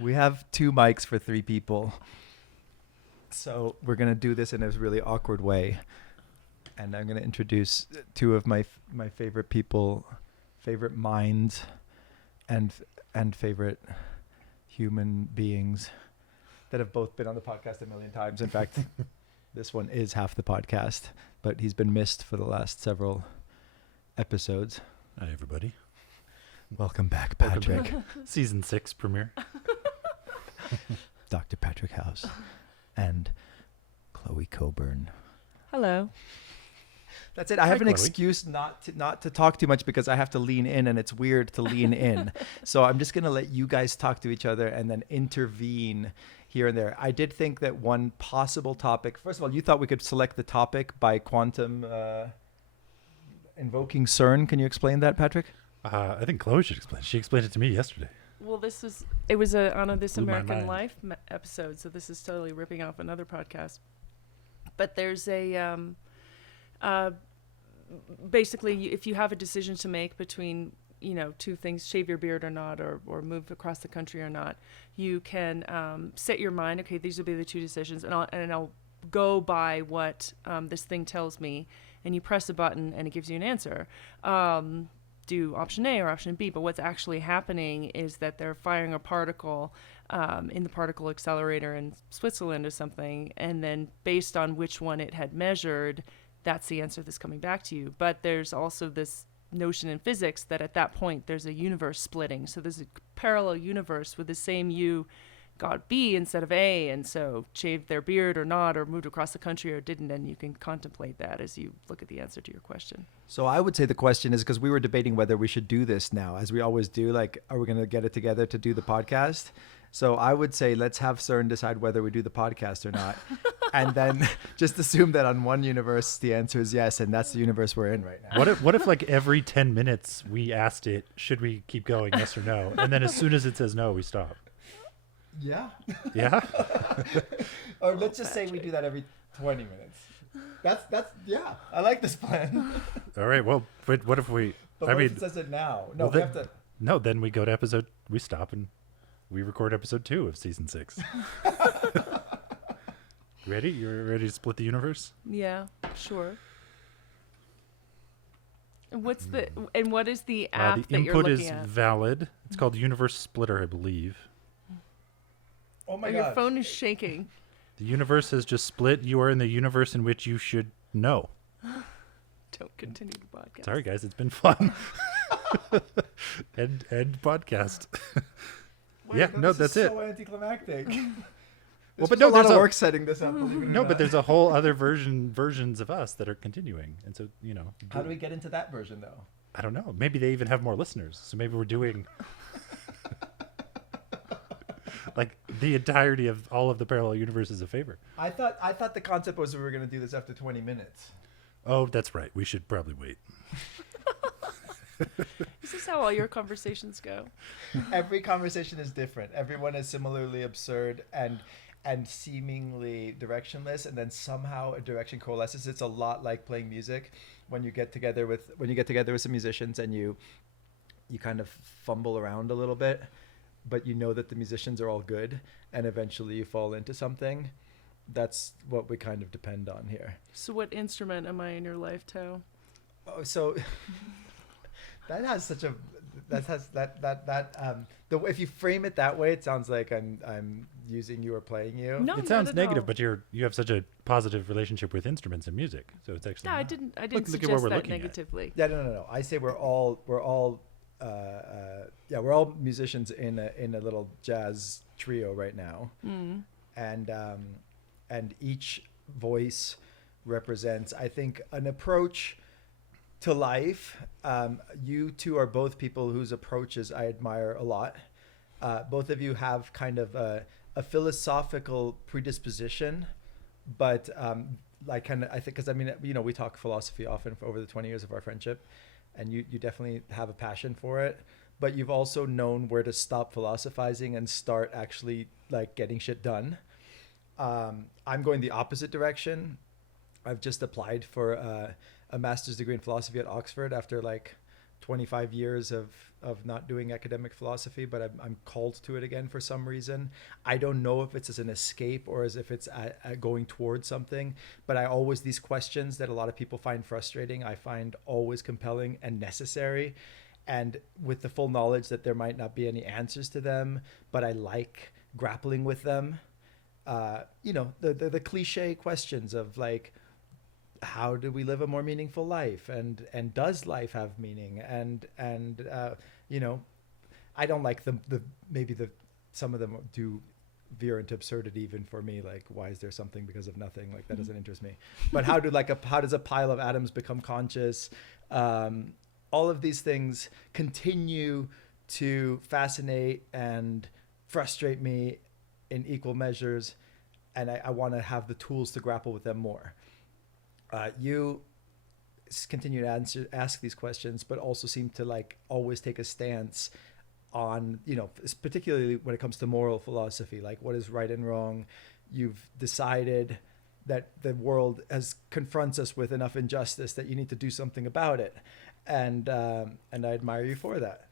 We have 2 mics for 3 people. So we're going to do this in a really awkward way. And I'm going to introduce 2 of my favorite people, favorite minds, and favorite human beings that have both been on the podcast a million times. In fact, this one is half the podcast, but he's been missed for the last several episodes. Hi, everybody. Welcome back, Patrick. Season 6 premiere. Dr. Patrick House and Chloe Cockburn. Hello. That's it. I have an Chloe. excuse not to talk too much because I have to lean in, and it's weird to lean in. So I'm just going to let you guys talk to each other and then intervene here and there. I did think that one possible topic, first of all, you thought we could select the topic by quantum invoking CERN. Can you explain that, Patrick? I think Chloe should explain. She explained it to me yesterday. Well, it was on a This Blew my American mind. Life episode, so this is totally ripping off another podcast. But there's a, basically, if you have a decision to make between, 2 things, shave your beard or not, or move across the country or not, you can set your mind, okay, these will be the 2 decisions, and I'll go by what this thing tells me, and you press a button and it gives you an answer. Do option A or option B, but what's actually happening is that they're firing a particle in the particle accelerator in Switzerland or something, and then based on which one it had measured, that's the answer that's coming back to you. But there's also this notion in physics that at that point there's a universe splitting, so there's a parallel universe with the same U got B instead of A, and so shaved their beard or not, or moved across the country or didn't, and you can contemplate that as you look at the answer to your question. So I would say the question is, because we were debating whether we should do this now, as we always do, like, are we going to get it together to do the podcast? So I would say let's have CERN decide whether we do the podcast or not. And then just assume that on one universe, the answer is yes, and that's the universe we're in right now. What if like every 10 minutes we asked it, should we keep going, yes or no? And then as soon as it says no, we stop. Yeah. Yeah? Or let's just say we do that every 20 minutes. That's yeah. I like this plan. All right, well, but what if we... But what if it says it now? No, well, we have to... No, then we go to we stop and we record episode 2 of season 6. Ready? You're ready to split the universe? Yeah, sure. And what is the app The that you're input looking is at? valid. It's called Universe Splitter, I believe. Oh my Your God. phone is shaking. The universe has just split. You are in the universe in which you should know. Don't continue the podcast. Sorry, guys. It's been fun. End podcast. Yeah, no, that's it. So anticlimactic. Well, But but no, a lot there's of work setting this up. believe it or no, not. but there's a whole other versions of us that are continuing, and so How do we get into that version though? I don't know. Maybe they even have more listeners, so maybe we're doing like the entirety of all of the parallel universes a favor. I thought the concept was we were going to do this after 20 minutes. Oh, that's right. We should probably wait. Is this how all your conversations go? Every conversation is different. Everyone is similarly absurd and seemingly directionless, and then somehow a direction coalesces. It's a lot like playing music when you get together with some musicians and you kind of fumble around a little bit, but you know that the musicians are all good, and eventually you fall into something. That's what we kind of depend on here. So what instrument am I in your life, Toe? Oh, so that has such a if you frame it that way, it sounds like I'm using you or playing you. No, It sounds not at negative, all. but you have such a positive relationship with instruments and music, so it's actually No, I not. didn't Look at what suggest we're that looking at. negatively. Yeah, no. I say we're all musicians in a little jazz trio right now, and each voice represents, I think, an approach to life. You two are both people whose approaches I admire a lot. Both of you have kind of a philosophical predisposition, but I think, because I mean, we talk philosophy often for over the 20 years of our friendship, and you definitely have a passion for it, but you've also known where to stop philosophizing and start actually like getting shit done. I'm going the opposite direction. I've just applied for a master's degree in philosophy at Oxford after like 25 years of not doing academic philosophy, but I'm called to it again for some reason. I don't know if it's as an escape or as if it's going towards something, but these questions that a lot of people find frustrating, I find always compelling and necessary. And with the full knowledge that there might not be any answers to them, but I like grappling with them. The cliche questions of like, how do we live a more meaningful life, and does life have meaning, and I don't like some of them do veer into absurdity even for me, like why is there something because of nothing, like that doesn't interest me. But how does a pile of atoms become conscious? All of these things continue to fascinate and frustrate me in equal measures, and I want to have the tools to grapple with them more. You continue to ask these questions, but also seem to like always take a stance on, particularly when it comes to moral philosophy, like what is right and wrong. You've decided that the world confronts us with enough injustice that you need to do something about it. And I admire you for that.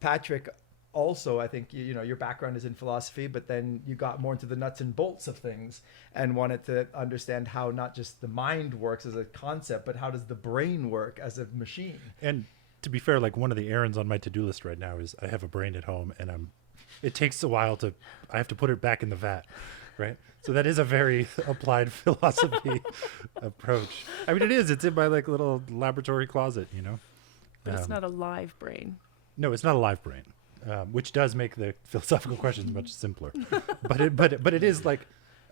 Patrick, also, I think, your background is in philosophy, but then you got more into the nuts and bolts of things and wanted to understand how not just the mind works as a concept, but how does the brain work as a machine. And to be fair, like one of the errands on my to-do list right now is I have a brain at home, and it takes a while I have to put it back in the vat, right? So that is a very applied philosophy approach. I mean, it's in my like little laboratory closet, But it's not a live brain. No, it's not a live brain. Which does make the philosophical questions much simpler, but it is like,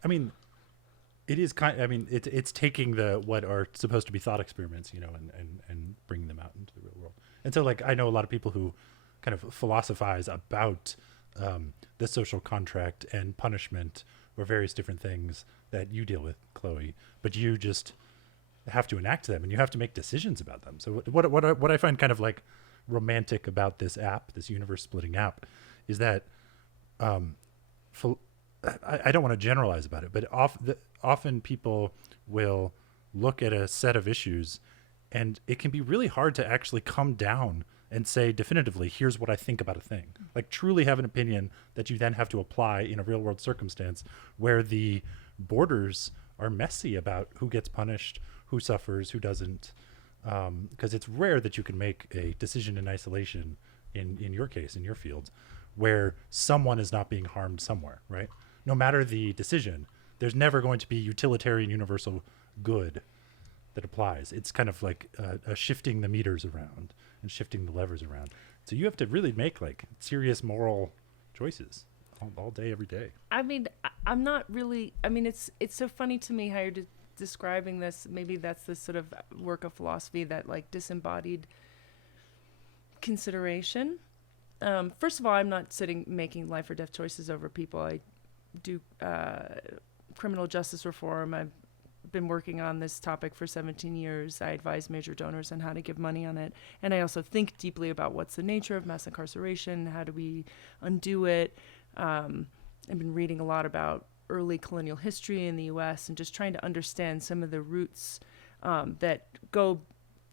I mean, it is it's taking what are supposed to be thought experiments, and bringing them out into the real world. And so like, I know a lot of people who kind of philosophize about the social contract and punishment or various different things that you deal with, Chloe, but you just have to enact them and you have to make decisions about them. So what I find kind of like romantic about this app, this universe splitting app, is that I don't want to generalize about it, but often people will look at a set of issues and it can be really hard to actually come down and say definitively, here's what I think about a thing. Like truly have an opinion that you then have to apply in a real world circumstance where the borders are messy about who gets punished, who suffers, who doesn't. Because it's rare that you can make a decision in isolation in your case, in your field, where someone is not being harmed somewhere, right? No matter the decision, there's never going to be utilitarian universal good that applies. It's kind of like shifting the meters around and shifting the levers around. So you have to really make like serious moral choices all day, every day. I mean, I'm not really, it's so funny to me how you're describing this. Maybe that's the sort of work of philosophy that like disembodied consideration. First of all, I'm not making life or death choices over people. I do criminal justice reform. I've been working on this topic for 17 years. I advise major donors on how to give money on it. And I also think deeply about what's the nature of mass incarceration, how do we undo it. I've been reading a lot about early colonial history in the U.S. and just trying to understand some of the roots that go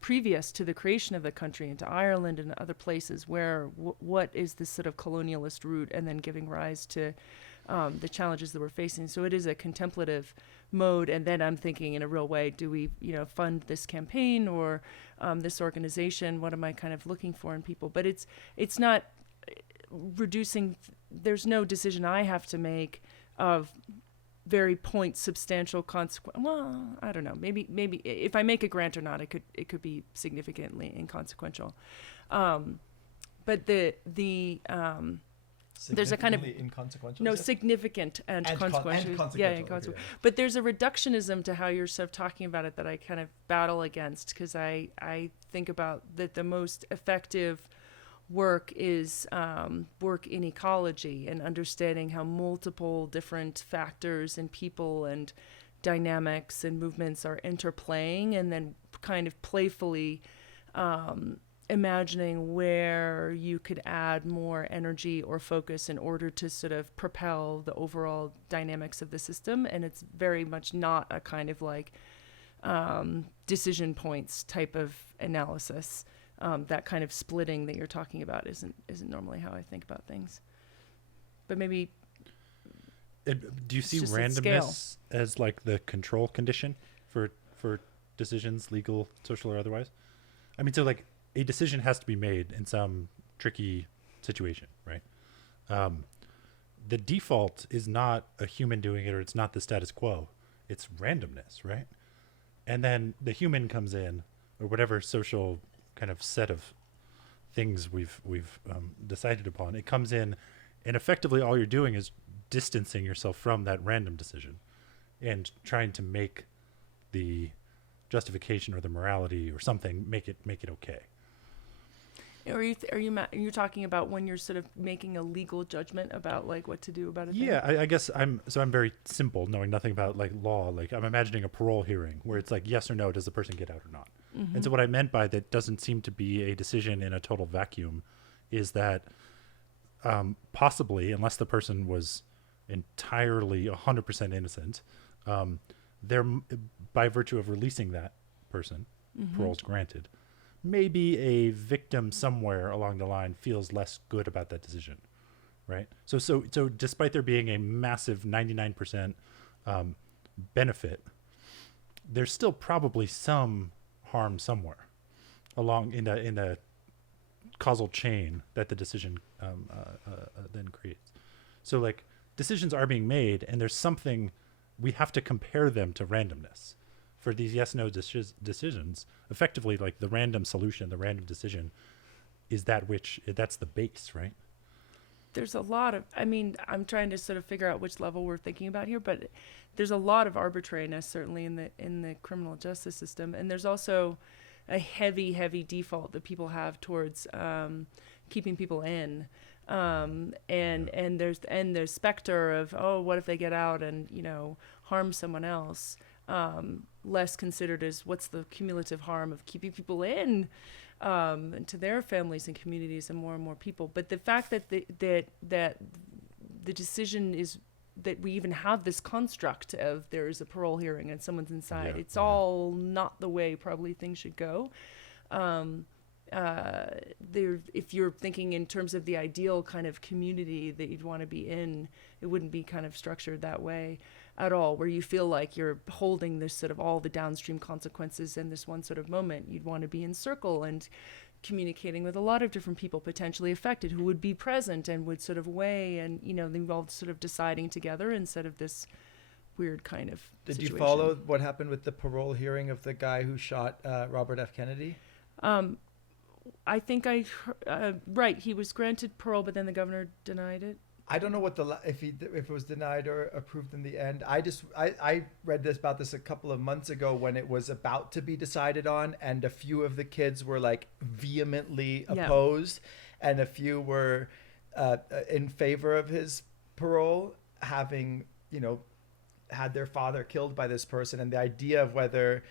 previous to the creation of the country into Ireland and other places where what is this sort of colonialist root, and then giving rise to the challenges that we're facing. So it is a contemplative mode. And then I'm thinking in a real way, do we, fund this campaign or this organization? What am I kind of looking for in people? But it's not reducing. There's no decision I have to make of very substantial consequence. Well, I don't know. Maybe if I make a grant or not, it could be significantly inconsequential. But there's a kind of inconsequential. No, significant and consequential. Consequential. Okay. But there's a reductionism to how you're sort of talking about it that I kind of battle against, because I think about that the most effective work is work in ecology and understanding how multiple different factors and people and dynamics and movements are interplaying, and then kind of playfully imagining where you could add more energy or focus in order to sort of propel the overall dynamics of the system. And it's very much not a kind of like decision points type of analysis. that kind of splitting that you're talking about isn't normally how I think about things. But maybe. Do you see just at randomness as like the control condition for decisions, legal, social, or otherwise? I mean, so like a decision has to be made in some tricky situation, right? The default is not a human doing it, or it's not the status quo. It's randomness, right? And then the human comes in, or whatever social kind of set of things we've decided upon. It comes in, and effectively all you're doing is distancing yourself from that random decision and trying to make the justification or the morality or something make it okay. Are you talking about when you're sort of making a legal judgment about like what to do about a thing? Yeah, I guess I'm very simple, knowing nothing about like law. Like I'm imagining a parole hearing where it's like yes or no, does the person get out or not? Mm-hmm. And so what I meant by that doesn't seem to be a decision in a total vacuum is that possibly, unless the person was entirely 100% innocent, they're by virtue of releasing that person, parole's granted, maybe a victim somewhere along the line feels less good about that decision, right? So despite there being a massive 99% benefit, there's still probably some harm somewhere along in the causal chain that the decision then creates. So like decisions are being made, and there's something we have to compare them to randomness for these yes/no decisions. Effectively, like the random solution, the random decision, is that's the base, right? There's a lot of, I mean, I'm trying to sort of figure out which level we're thinking about here, but there's a lot of arbitrariness certainly in the criminal justice system, and there's also a heavy default that people have towards keeping people in. And there's specter of, oh, what if they get out and, harm someone else? Less considered as what's the cumulative harm of keeping people in and to their families and communities and more people. But the fact that the decision is that we even have this construct of there's a parole hearing and someone's inside, it's all not the way probably things should go. If you're thinking in terms of the ideal kind of community that you'd want to be in, it wouldn't be kind of structured that way at all, where you feel like you're holding this sort of all the downstream consequences in this one sort of moment. You'd want to be in circle and communicating with a lot of different people potentially affected who would be present and would sort of weigh, and they all sort of deciding together instead of this weird kind of situation. You follow what happened with the parole hearing of the guy who shot Robert F. Kennedy? I think right. He was granted parole, but then the governor denied it. I don't know what if it was denied or approved in the end. I read about this a couple of months ago when it was about to be decided on, and a few of the kids were like vehemently opposed, and a few were in favor of his parole, having had their father killed by this person, and the idea of whether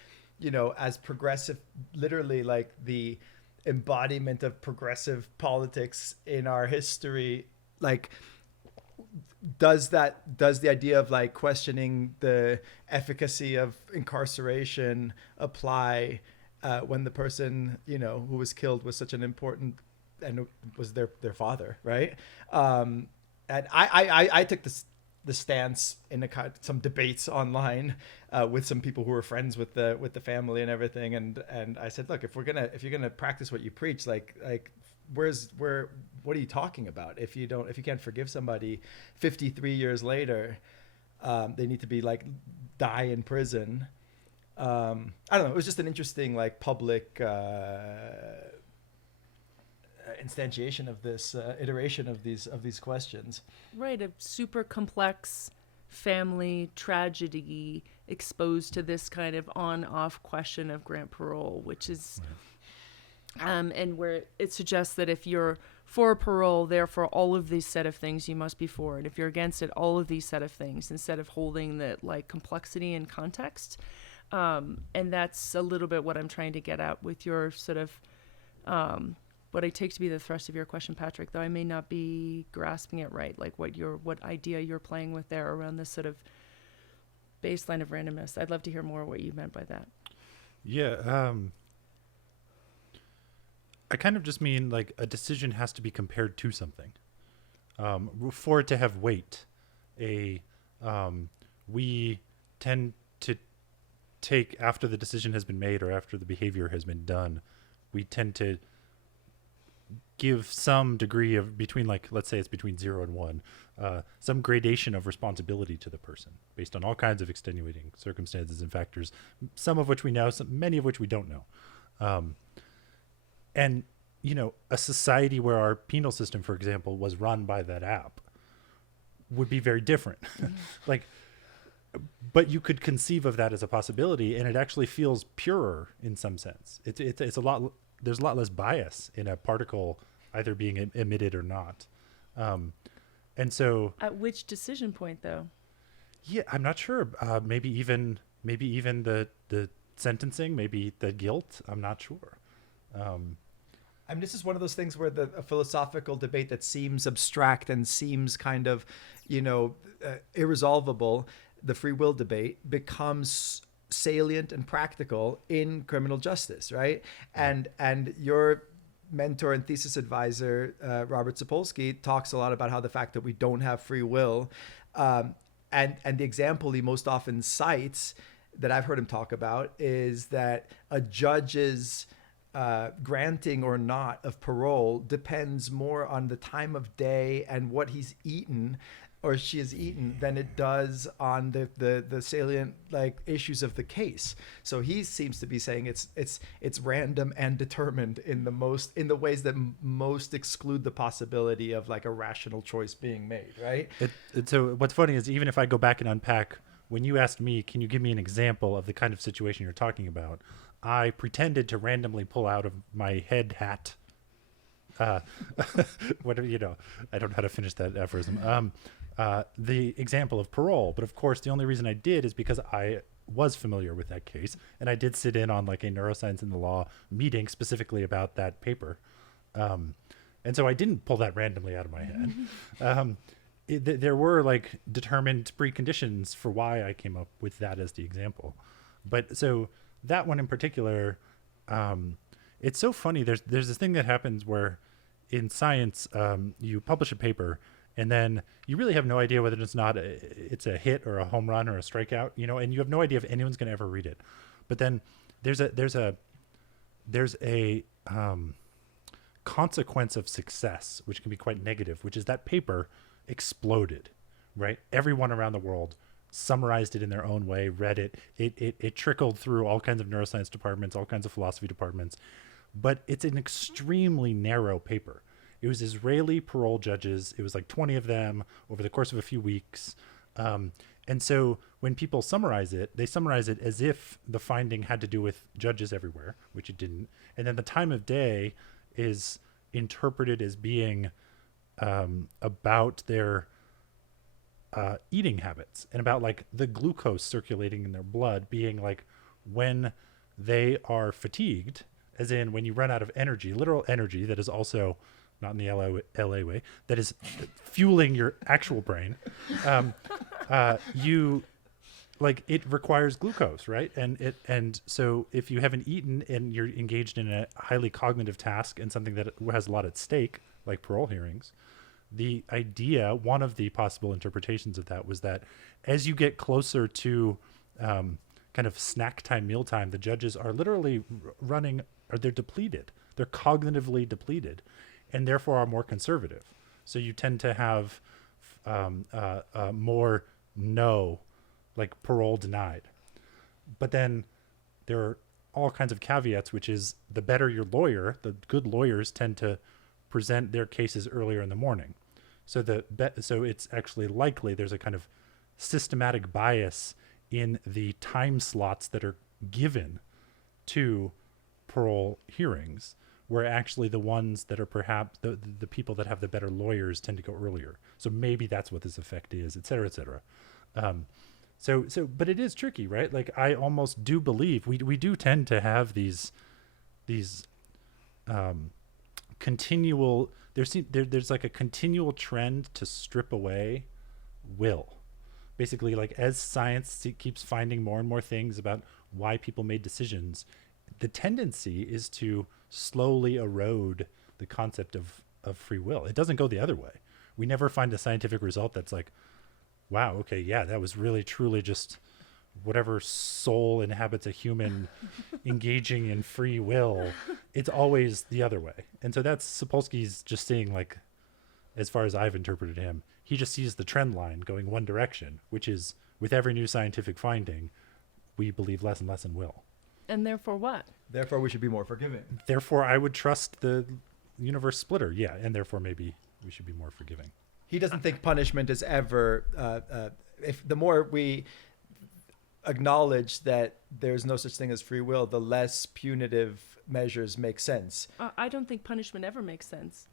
as progressive, literally like the embodiment of progressive politics in our history, like does the idea of like questioning the efficacy of incarceration apply when the person who was killed was such an important and was their father, right? And I took the stance in some debates online with some people who were friends with the family and everything, and I said, look, if you're gonna practice what you preach, like what are you talking about? If you can't forgive somebody 53 years later, they need to be like die in prison. I don't know. It was just an interesting like public instantiation of this iteration of these questions. Right, a super complex family tragedy exposed to this kind of on-off question of grant parole, which is, and where it suggests that if you're for parole, therefore all of these set of things you must be for, and if you're against it, all of these set of things, instead of holding that like complexity and context. And that's a little bit what I'm trying to get at with your sort of what I take to be the thrust of your question, Patrick, though I may not be grasping it right, like what idea you're playing with there around this sort of baseline of randomness. I'd love to hear more what you meant by that. Yeah. I kind of just mean like a decision has to be compared to something for it to have weight. We tend to take, after the decision has been made or after the behavior has been done, we tend to give some degree of, between, like, let's say it's between 0 and 1, some gradation of responsibility to the person based on all kinds of extenuating circumstances and factors, some of which we know, many of which we don't know. And, you know, a society where our penal system, for example, was run by that app would be very different. Like, but you could conceive of that as a possibility, and it actually feels purer in some sense. It's a lot, there's a lot less bias in a particle either being emitted or not. And so At which decision point, though? yeah, I'm not sure. Maybe even the sentencing, maybe the guilt. I'm not sure. I mean, this is one of those things where a philosophical debate that seems abstract and seems kind of, irresolvable, the free will debate, becomes salient and practical in criminal justice, right? And your mentor and thesis advisor, Robert Sapolsky, talks a lot about how the fact that we don't have free will, and the example he most often cites that I've heard him talk about is that a judge's granting or not of parole depends more on the time of day and what he's eaten or she has eaten than it does on the salient issues of the case. So he seems to be saying it's random and determined in the ways that most exclude the possibility of like a rational choice being made, right? So what's funny is, even if I go back and unpack, when you asked me, can you give me an example of the kind of situation you're talking about, I pretended to randomly pull out of my head hat. Whatever, I don't know how to finish that aphorism. The example of parole. But of course, the only reason I did is because I was familiar with that case. And I did sit in on like a neuroscience in the law meeting specifically about that paper. And so I didn't pull that randomly out of my head. There were like determined preconditions for why I came up with that as the example. But so that one in particular, it's so funny. There's this thing that happens where in science, you publish a paper and then you really have no idea whether it's a hit or a home run or a strikeout, and you have no idea if anyone's going to ever read it. But then there's a consequence of success, which can be quite negative, which is that paper exploded, right? Everyone around the world summarized it in their own way, read it. It trickled through all kinds of neuroscience departments, all kinds of philosophy departments, but it's an extremely narrow paper. It was Israeli parole judges. It was like 20 of them over the course of a few weeks. And so when people summarize it, they summarize it as if the finding had to do with judges everywhere, which it didn't. And then the time of day is interpreted as being about their eating habits and about like the glucose circulating in their blood being like when they are fatigued, as in when you run out of energy, literal energy that is also not in the LA way, that is fueling your actual brain. You like it requires glucose, right? And so if you haven't eaten and you're engaged in a highly cognitive task and something that has a lot at stake, like parole hearings, the idea, one of the possible interpretations of that was that as you get closer to kind of snack time, meal time, the judges are literally running, or they're depleted. They're cognitively depleted and therefore are more conservative. So you tend to have more like parole denied. But then there are all kinds of caveats, which is the better your lawyer, the good lawyers tend to present their cases earlier in the morning. So so it's actually likely there's a kind of systematic bias in the time slots that are given to parole hearings, where actually the ones that are perhaps the people that have the better lawyers tend to go earlier. So maybe that's what this effect is, et cetera, et cetera. But it is tricky, right? Like I almost do believe we do tend to have these continual, there's like a continual trend to strip away will. Basically, like as science keeps finding more and more things about why people made decisions, the tendency is to slowly erode the concept of free will. It doesn't go the other way. We never find a scientific result that's like, wow, okay, yeah, that was really truly just whatever soul inhabits a human engaging in free will. It's always the other way. And so that's Sapolsky's just seeing, like, as far as I've interpreted him, he just sees the trend line going one direction, which is with every new scientific finding, we believe less and less in will. And therefore what? Therefore, we should be more forgiving. Therefore, I would trust the universe splitter. Yeah, and therefore maybe we should be more forgiving. He doesn't think punishment is ever, if the more we acknowledge that there's no such thing as free will, the less punitive measures make sense. I don't think punishment ever makes sense.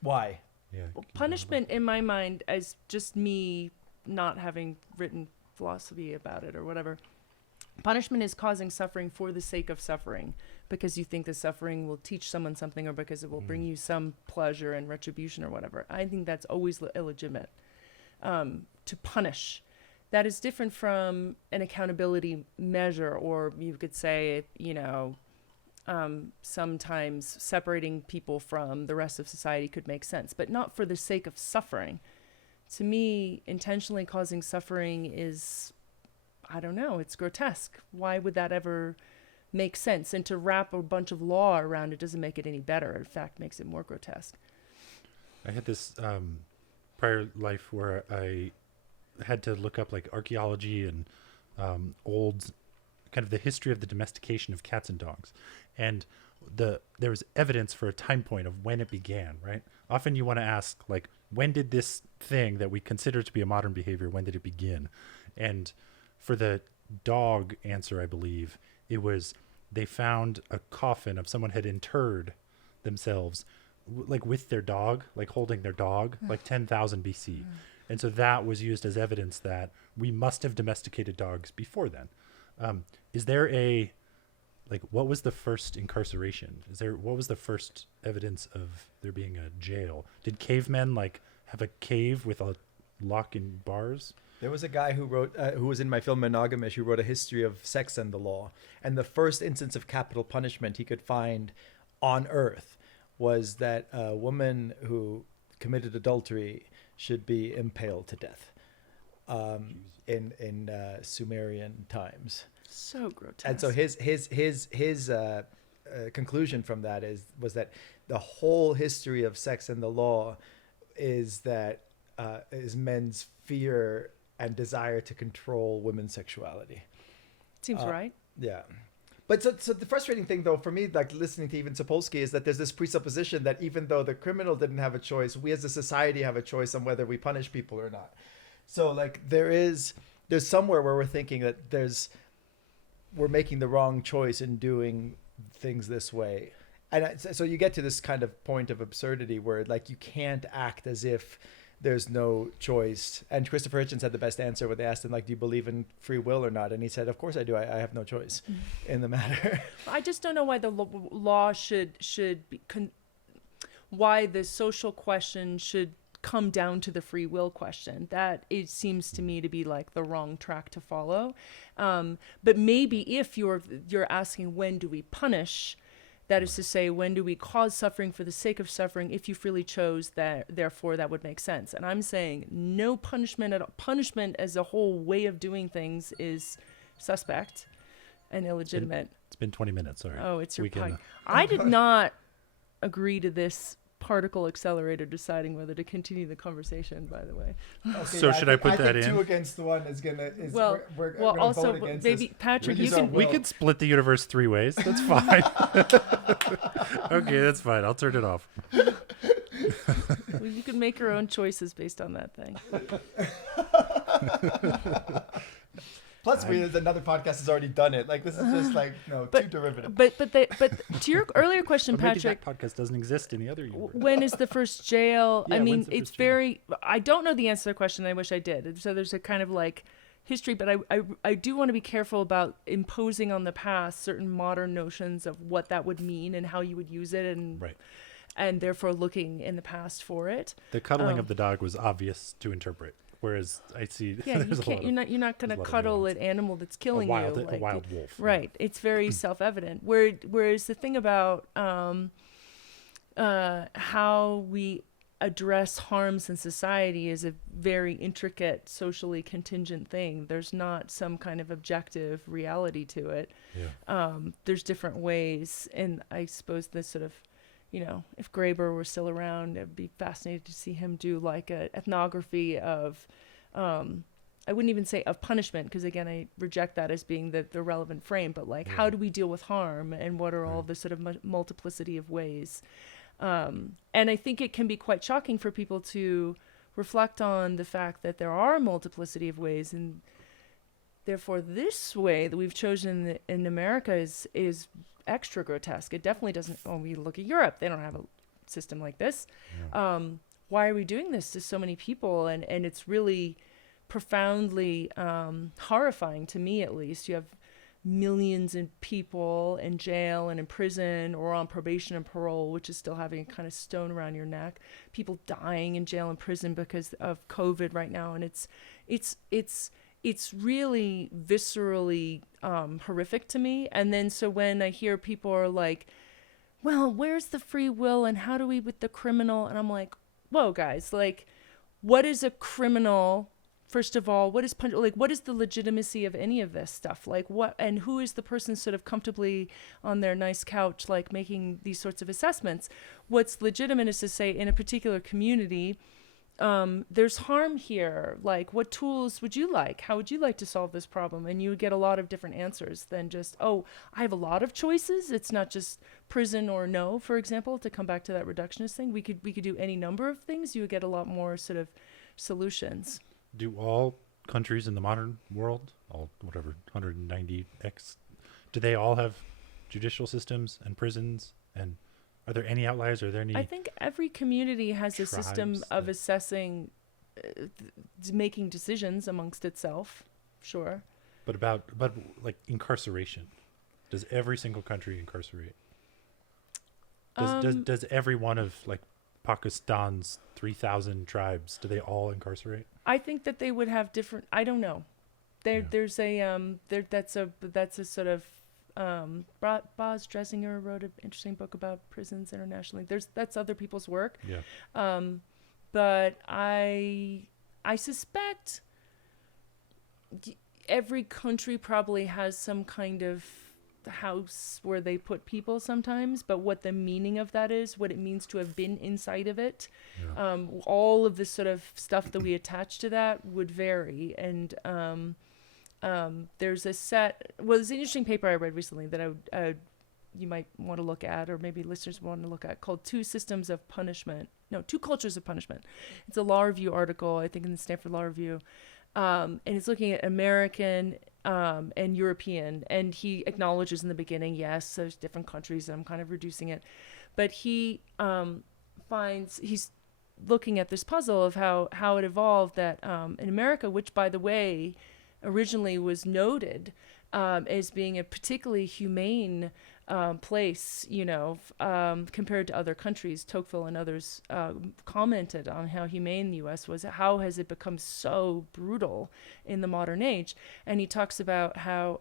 Why? Yeah. Well, punishment, in my mind, as just me not having written philosophy about it or whatever, punishment is causing suffering for the sake of suffering, because you think the suffering will teach someone something, or because it will bring you some pleasure and retribution or whatever. I think that's always illegitimate, to punish. That is different from an accountability measure, or you could say, sometimes separating people from the rest of society could make sense, but not for the sake of suffering. To me, intentionally causing suffering is, I don't know, it's grotesque. Why would that ever make sense? And to wrap a bunch of law around it doesn't make it any better. In fact, makes it more grotesque. I had this prior life where I had to look up like archaeology and old kind of the history of the domestication of cats and dogs. And there was evidence for a time point of when it began, right? Often you want to ask, like, when did this thing that we consider to be a modern behavior, when did it begin? And for the dog answer, I believe, it was they found a coffin of someone had interred themselves like with their dog, like holding their dog, like 10,000 BC. And so that was used as evidence that we must have domesticated dogs before then. Is there what was the first incarceration? What was the first evidence of there being a jail? Did cavemen have a cave with a lock and bars? There was a guy who wrote, who was in my film Monogamish, who wrote a history of sex and the law. And the first instance of capital punishment he could find on Earth was that a woman who committed adultery should be impaled to death in Sumerian times. So grotesque. And so his conclusion from that was that the whole history of sex and the law is men's fear and desire to control women's sexuality. Seems right. Yeah. But so the frustrating thing, though, for me, like listening to even Sapolsky, is that there's this presupposition that even though the criminal didn't have a choice, we as a society have a choice on whether we punish people or not. So like there's somewhere where we're thinking that we're making the wrong choice in doing things this way. And so you get to this kind of point of absurdity where like you can't act as if there's no choice. And Christopher Hitchens had the best answer when they asked him, like, do you believe in free will or not? And he said, of course I do. I have no choice in the matter. I just don't know why the law should be why the social question should come down to the free will question. That it seems to me to be like the wrong track to follow. But maybe if you're asking when do we punish, that is to say, when do we cause suffering for the sake of suffering? If you freely chose that, therefore that would make sense. And I'm saying no punishment at all. Punishment as a whole way of doing things is suspect and illegitimate. It's been 20 minutes. Sorry. Oh, it's your point. I did not agree to this particle accelerator deciding whether to continue the conversation, by the way. Okay, so should I put that in? 2 against 1 is we're well, gonna also vote against maybe this. Patrick, We you use our can. We will. could split the universe 3 ways. That's fine. Okay, that's fine. I'll turn it off. Well, you can make your own choices based on that thing. Plus, another podcast has already done it. Like this is just too derivative. But to your earlier question, But maybe Patrick, that podcast doesn't exist in the other universe. when is the first jail? Yeah, I mean, when's the it's first jail? very. I don't know the answer to the question. I wish I did. So there's a kind of like history, but I do want to be careful about imposing on the past certain modern notions of what that would mean and how you would use it, and Right. and therefore looking in the past for it. The cuddling of the dog was obvious to interpret. Whereas I see Yeah, you there's a lot can't. of, You're not going to there's a lot of cuddle nuance. an animal that's killing a wild, you. a wild wolf. Right. It's very self-evident. Whereas the thing about how we address harms in society is a very intricate, socially contingent thing. There's not some kind of objective reality to it. Yeah. There's different ways, and I suppose this sort of, if Graeber were still around, I'd be fascinated to see him do like a ethnography of, I wouldn't even say of punishment, because again, I reject that as being the relevant frame, but like, how do we deal with harm, and what are all the sort of multiplicity of ways? And I think it can be quite shocking for people to reflect on the fact that there are a multiplicity of ways, and therefore this way that we've chosen in America is extra grotesque. It definitely doesn't. When we look at Europe, they don't have a system like this. Yeah. Why are we doing this to so many people? And it's really profoundly horrifying to me, at least. You have millions of people in jail and in prison or on probation and parole, which is still having a kind of stone around your neck. People dying in jail and prison because of COVID right now, and it's really viscerally horrific to me. And then so when I hear people are like, well, where's the free will and how do we with the criminal? And I'm like, whoa, guys, like, what is a criminal? First of all, what is what is the legitimacy of any of this stuff? Like, what, and who is the person sort of comfortably on their nice couch, like making these sorts of assessments? What's legitimate is to say in a particular community, there's harm here. Like, what tools would you like? How would you like to solve this problem? And you would get a lot of different answers than just, oh, I have a lot of choices. It's not just prison or no, for example, to come back to that reductionist thing. We could do any number of things. You would get a lot more sort of solutions. Do all countries in the modern world, all whatever 190x, do they all have judicial systems and prisons? And are there any outliers? Are there any? I think every community has a system of assessing, making decisions amongst itself. Sure. But like incarceration, does every single country incarcerate? Does every one of like Pakistan's 3,000 tribes, do they all incarcerate? I think that they would have different. I don't know. There's a that's a sort of Boz Dresinger wrote an interesting book about prisons internationally. That's other people's work. Yeah. But I suspect every country probably has some kind of house where they put people sometimes, but what the meaning of that is, what it means to have been inside of it, all of this sort of stuff that we attach to that would vary. And there's there's an interesting paper I read recently that you might want to look at, or maybe listeners want to look at, called Two Cultures of Punishment. It's a law review article, I think in the Stanford Law Review, and it's looking at American and European, and he acknowledges in the beginning, yes, there's different countries, I'm kind of reducing it, but he he's looking at this puzzle of how it evolved that in America, which by the way originally was noted as being a particularly humane place, compared to other countries. Tocqueville and others commented on how humane the U.S. was. How has it become so brutal in the modern age? And he talks about how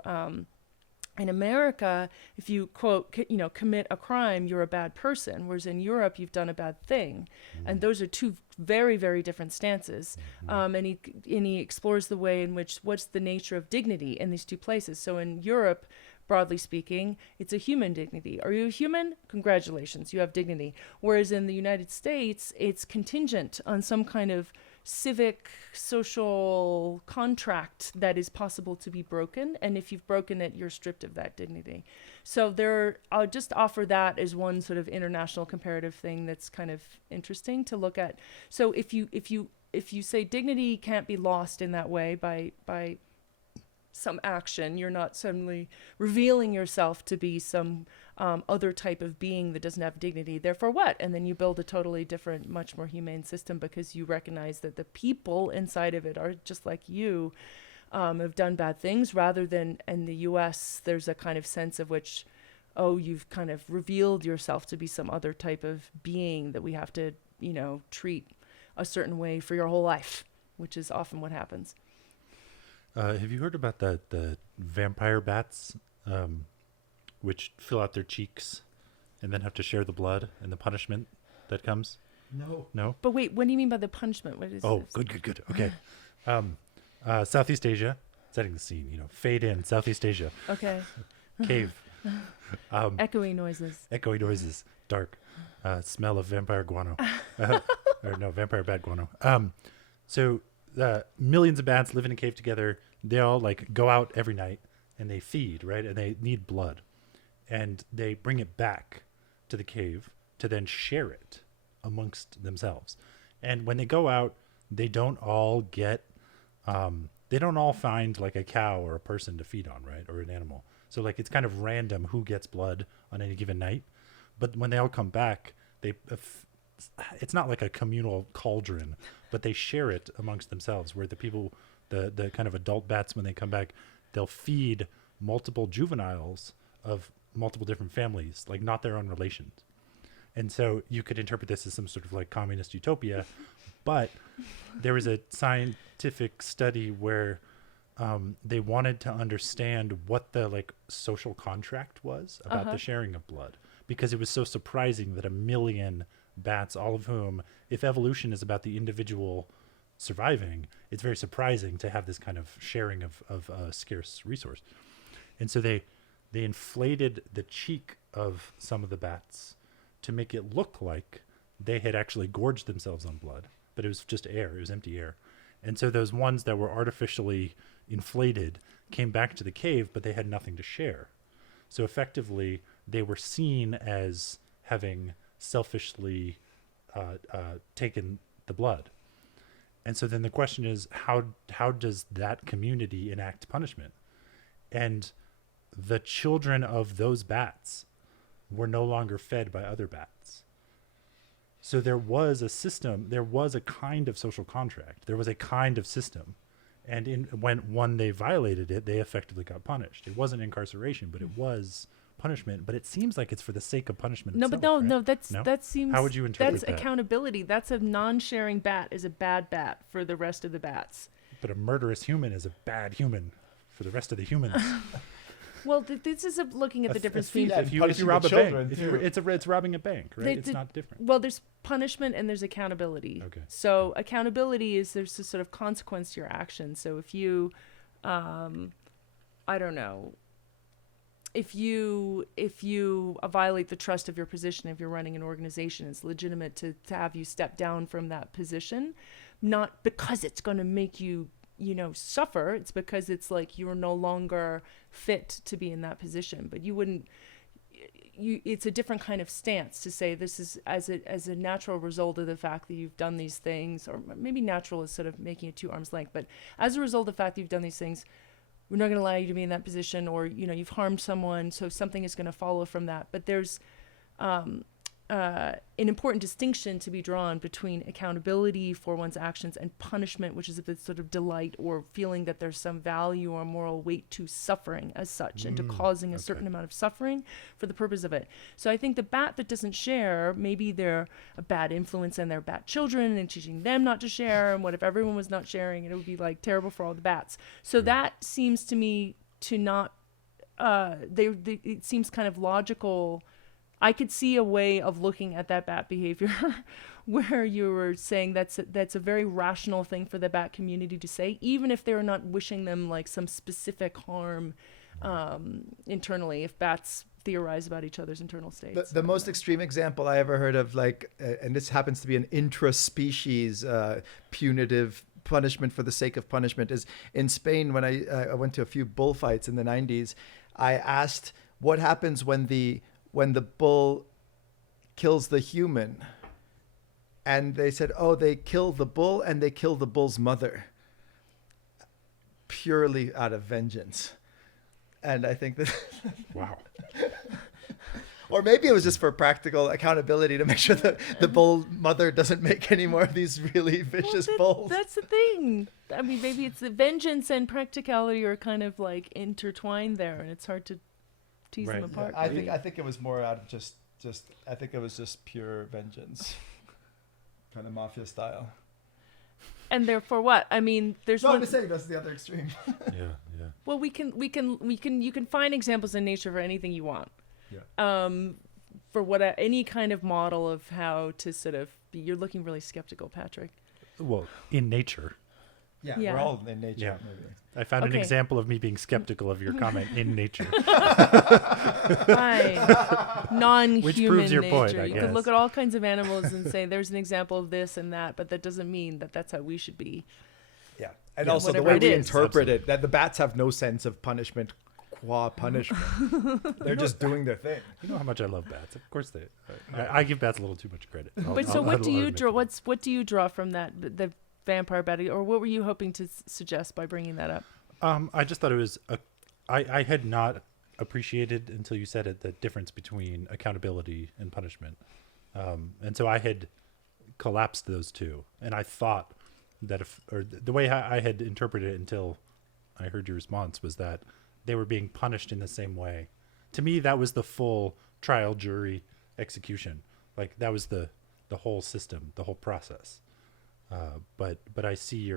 in America, if you quote, commit a crime, you're a bad person, whereas in Europe, you've done a bad thing. And those are two very, very different stances. And he explores the way in which, what's the nature of dignity in these two places. So in Europe, broadly speaking, it's a human dignity. Are you a human? Congratulations, you have dignity. Whereas in the United States, it's contingent on some kind of civic, social contract that is possible to be broken. And if you've broken it, you're stripped of that dignity. So I'll just offer that as one sort of international comparative thing that's kind of interesting to look at. So if you say dignity can't be lost in that way by some action, you're not suddenly revealing yourself to be some other type of being that doesn't have dignity. Therefore what? And then you build a totally different, much more humane system because you recognize that the people inside of it are just like you, have done bad things, rather than in the US, there's a kind of sense of which, you've kind of revealed yourself to be some other type of being that we have to, treat a certain way for your whole life. which is often what happens. Have you heard about the vampire bats, which fill out their cheeks and then have to share the blood and the punishment that comes? No. No? But wait, what do you mean by the punishment? What is Oh, this? good. Okay. Southeast Asia, setting the scene, fade in, Southeast Asia, Okay. cave, Echoey noises. echoey noises, dark, smell of vampire guano, or no, vampire bat guano. So millions of bats live in a cave together. They all like go out every night and they feed, right? And they need blood, and they bring it back to the cave to then share it amongst themselves. And when they go out, they don't all get, they don't all find like a cow or a person to feed on, right? Or an animal. So like it's kind of random who gets blood on any given night. But when they all come back, it's not like a communal cauldron, but they share it amongst themselves, where the people, the kind of adult bats, when they come back, they'll feed multiple juveniles of multiple different families, like not their own relations. And so you could interpret this as some sort of like communist utopia, but there was a scientific study where they wanted to understand what the like social contract was about the sharing of blood, because it was so surprising that 1 million bats, all of whom, if evolution is about the individual surviving, it's very surprising to have this kind of sharing of a scarce resource. And so they inflated the cheek of some of the bats to make it look like they had actually gorged themselves on blood, but it was just air. It was empty air. And so those ones that were artificially inflated came back to the cave, but they had nothing to share. So effectively, they were seen as having selfishly taken the blood. And so then the question is, how does that community enact punishment? And the children of those bats were no longer fed by other bats. So there was a system, there was a kind of social contract, there was a kind of system. And when they violated it, they effectively got punished. It wasn't incarceration, but it was punishment. But it seems like it's for the sake of punishment No, itself, but right? no, No? that seems. How would you interpret that's that? accountability. That's a non-sharing bat is a bad bat for the rest of the bats. But a murderous human is a bad human for the rest of the humans. Well, this is looking at the difference between. Yeah, if you punishing rob the a bank, children, if too. it's robbing a bank, right? It's not different. Well, there's punishment and there's accountability. Okay. So accountability is there's a sort of consequence to your actions. So if you, I don't know, if you violate the trust of your position, if you're running an organization, it's legitimate to have you step down from that position, not because it's going to make you suffer. It's because it's like you're no longer fit to be in that position. But you wouldn't. It's a different kind of stance to say this is as a natural result of the fact that you've done these things, or maybe natural is sort of making it too arm's length. But as a result of the fact that you've done these things, we're not going to allow you to be in that position, or you've harmed someone, so something is going to follow from that. But there's an important distinction to be drawn between accountability for one's actions and punishment, which is the sort of delight or feeling that there's some value or moral weight to suffering as such, and to causing a certain amount of suffering for the purpose of it. So I think the bat that doesn't share, maybe they're a bad influence on their bat children and teaching them not to share, and what if everyone was not sharing, and it would be like terrible for all the bats. So that seems to me to not, it seems kind of logical. I could see a way of looking at that bat behavior where you were saying that's a very rational thing for the bat community to say, even if they're not wishing them like some specific harm internally, if bats theorize about each other's internal states. The most extreme example I ever heard of, and this happens to be an intra-species punitive punishment for the sake of punishment, is in Spain. When I went to a few bullfights in the 90s, I asked what happens when the bull kills the human. And they said, they kill the bull and they kill the bull's mother. Purely out of vengeance. And I think that... Wow. Or maybe it was just for practical accountability to make sure that the bull mother doesn't make any more of these really vicious bulls. That's the thing. I mean, maybe it's the vengeance and practicality are kind of like intertwined there, and it's hard to tease them apart. I think it was more out of just I think it was just pure vengeance, kind of mafia style. And therefore what? I mean, there's No, one. I'm just saying that's the other extreme. Yeah, yeah. Well, you can find examples in nature for anything you want. Yeah. For any kind of model of how to sort of be. You're looking really skeptical, Patrick. Well, in nature. Yeah, Yeah. we're all in nature. Yeah. Maybe. I found an Okay. example of me being skeptical of your comment in nature. Fine. Non-human Which proves your nature. point, I You guess. could look at all kinds of animals and say there's an example of this and that, but that doesn't mean that that's how we should be. Yeah, and Yeah. also the Whatever way it we is. interpret it, that the bats have no sense of punishment qua punishment. They're just doing their thing. You know how much I love bats. Of course they. I give bats a little too much credit. But so what do you draw? What do you draw from that? The vampire bat, or what were you hoping to suggest by bringing that up? I just thought it was I had not appreciated until you said it the difference between accountability and punishment, and so I had collapsed those two, and I thought that the way I had interpreted it until I heard your response was that they were being punished in the same way. To me, that was the full trial, jury, execution. Like that was the whole system, the whole process. But I see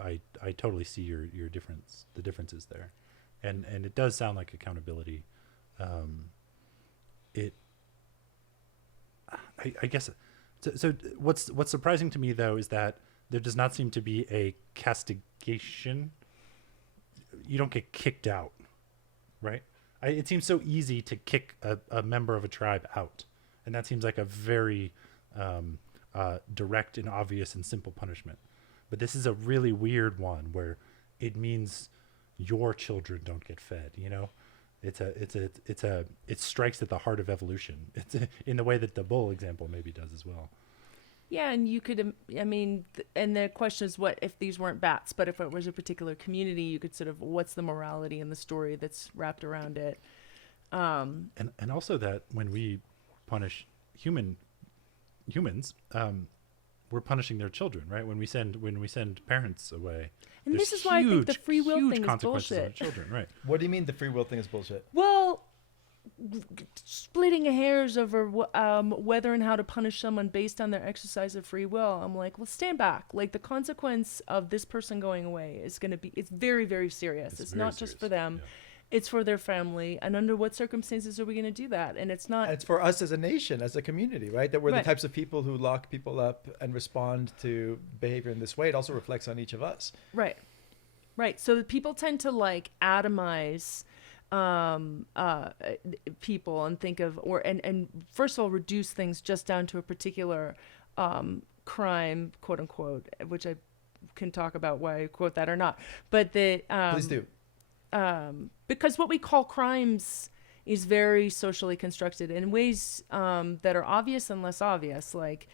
I totally see your difference, the differences there, and it does sound like accountability. I guess so. What's surprising to me though is that there does not seem to be a castigation. You don't get kicked out, right? It seems so easy to kick a member of a tribe out, and that seems like a very direct and obvious and simple punishment. But this is a really weird one where it means your children don't get fed. You know, it strikes at the heart of evolution. It's in the way that the bull example maybe does as well. Yeah, and you could, and the question is, what if these weren't bats, but if it was a particular community, you could sort of, what's the morality in the story that's wrapped around it? And also that when we punish humans, we're punishing their children, right? When we send parents away, And there's this is why I think the huge, free will huge thing is consequences on the bullshit. children, right? What do you mean the free will thing is bullshit? Well, splitting hairs over whether and how to punish someone based on their exercise of free will, I'm like, well, stand back. Like the consequence of this person going away is going to be, it's very, very serious. It's very not just for serious, them. yeah. It's for their family. And under what circumstances are we going to do that? And it's not. And it's for us as a nation, as a community, right? That we're Right. the types of people who lock people up and respond to behavior in this way. It also reflects on each of us. Right. Right. So people tend to like atomize people and think of, and first of all, reduce things just down to a particular crime, quote unquote, which I can talk about why I quote that or not. But Please do. because what we call crimes is very socially constructed in ways that are obvious and less obvious. Like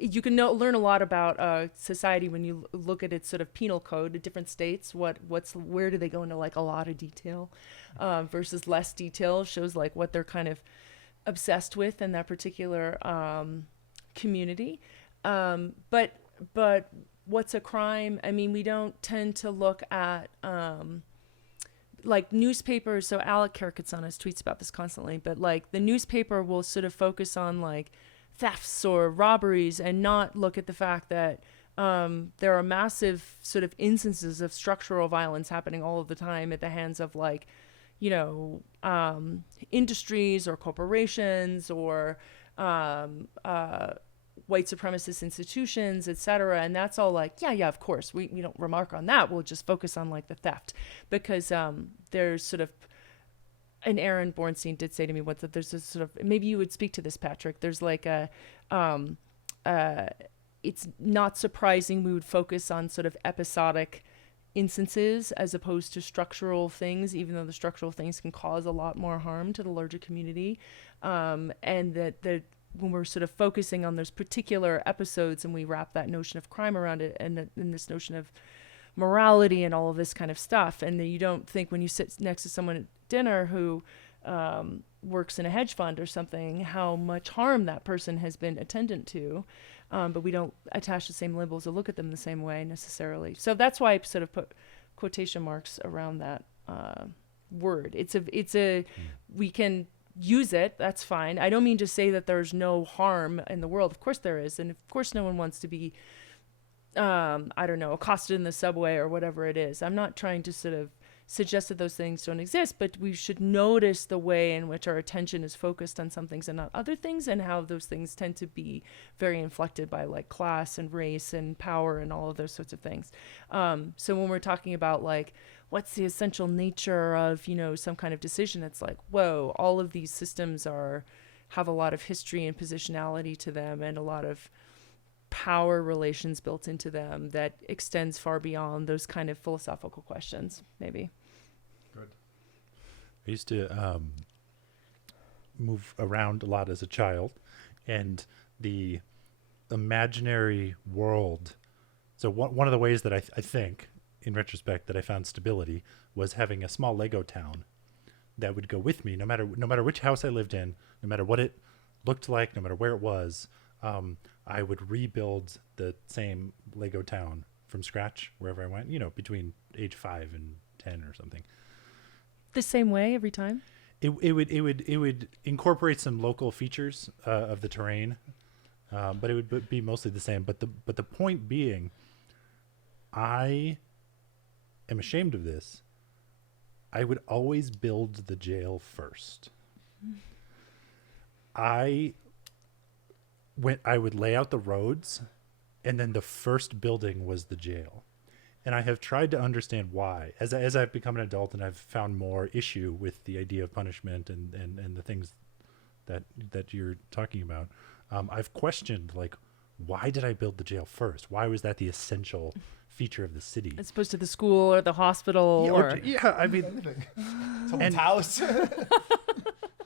you can learn a lot about society when you look at its sort of penal code in different states. Where do they go into like a lot of detail versus less detail? Shows like what they're kind of obsessed with in that particular community. But what's a crime? I mean, we don't tend to look at like newspapers. So Alec Karakatsanis tweets about this constantly, but like the newspaper will sort of focus on like thefts or robberies and not look at the fact that there are massive sort of instances of structural violence happening all of the time at the hands of like, you know, industries or corporations or white supremacist institutions, et cetera. And that's all like, yeah, of course. We don't remark on that. We'll just focus on like the theft because there's sort of, and Aaron Bornstein did say to me once that there's this sort of, maybe you would speak to this, Patrick. There's like it's not surprising we would focus on sort of episodic instances as opposed to structural things, even though the structural things can cause a lot more harm to the larger community. And that when we're sort of focusing on those particular episodes and we wrap that notion of crime around it and this notion of morality and all of this kind of stuff. And then you don't think when you sit next to someone at dinner who works in a hedge fund or something, how much harm that person has been attendant to. But we don't attach the same labels or look at them the same way necessarily. So that's why I sort of put quotation marks around that word. We can use it, that's fine. I don't mean to say that there's no harm in the world. Of course there is. And of course no one wants to be, I don't know, accosted in the subway or whatever it is. I'm not trying to sort of suggest that those things don't exist, but we should notice the way in which our attention is focused on some things and not other things, and how those things tend to be very inflected by like class and race and power and all of those sorts of things. So when we're talking about like, what's the essential nature of, you know, some kind of decision, it's like, whoa, all of these systems have a lot of history and positionality to them, and a lot of power relations built into them that extends far beyond those kind of philosophical questions, maybe. Good. I used to move around a lot as a child, and the imaginary world. So one of the ways that I think, in retrospect, that I found stability was having a small Lego town that would go with me, no matter which house I lived in, no matter what it looked like, no matter where it was. I would rebuild the same Lego town from scratch wherever I went, you know, between age 5 and 10 or something. The same way every time? It would incorporate some local features of the terrain, but it would be mostly the same. But the point being, I am ashamed of this. I would always build the jail first. I would lay out the roads, and then the first building was the jail. And I have tried to understand why. As I've become an adult and I've found more issue with the idea of punishment and the things that you're talking about, I've questioned, like, why did I build the jail first? Why was that the essential feature of the city? As opposed to the school or the hospital I mean, Anything. Someone's house.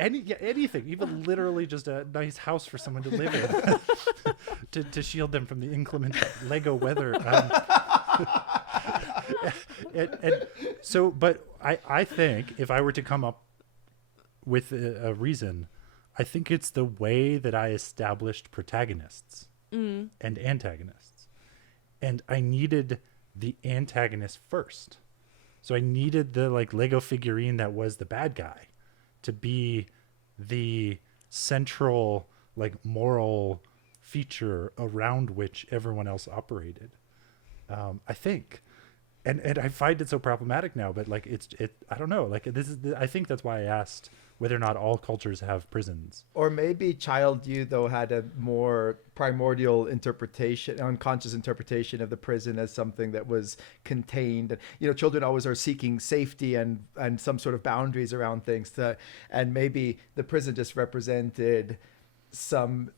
Anything, even literally just a nice house for someone to live in, to shield them from the inclement Lego weather. And so, but I think if I were to come up with a reason, I think it's the way that I established protagonists and antagonists, and I needed the antagonist first. So I needed the like Lego figurine that was the bad guy to be the central like moral feature around which everyone else operated. I think, and I find it so problematic now, but like I don't know, like I think that's why I asked whether or not all cultures have prisons. Or maybe child you, though, had a more primordial interpretation, unconscious interpretation of the prison as something that was contained. You know, children always are seeking safety and some sort of boundaries around things. And maybe the prison just represented some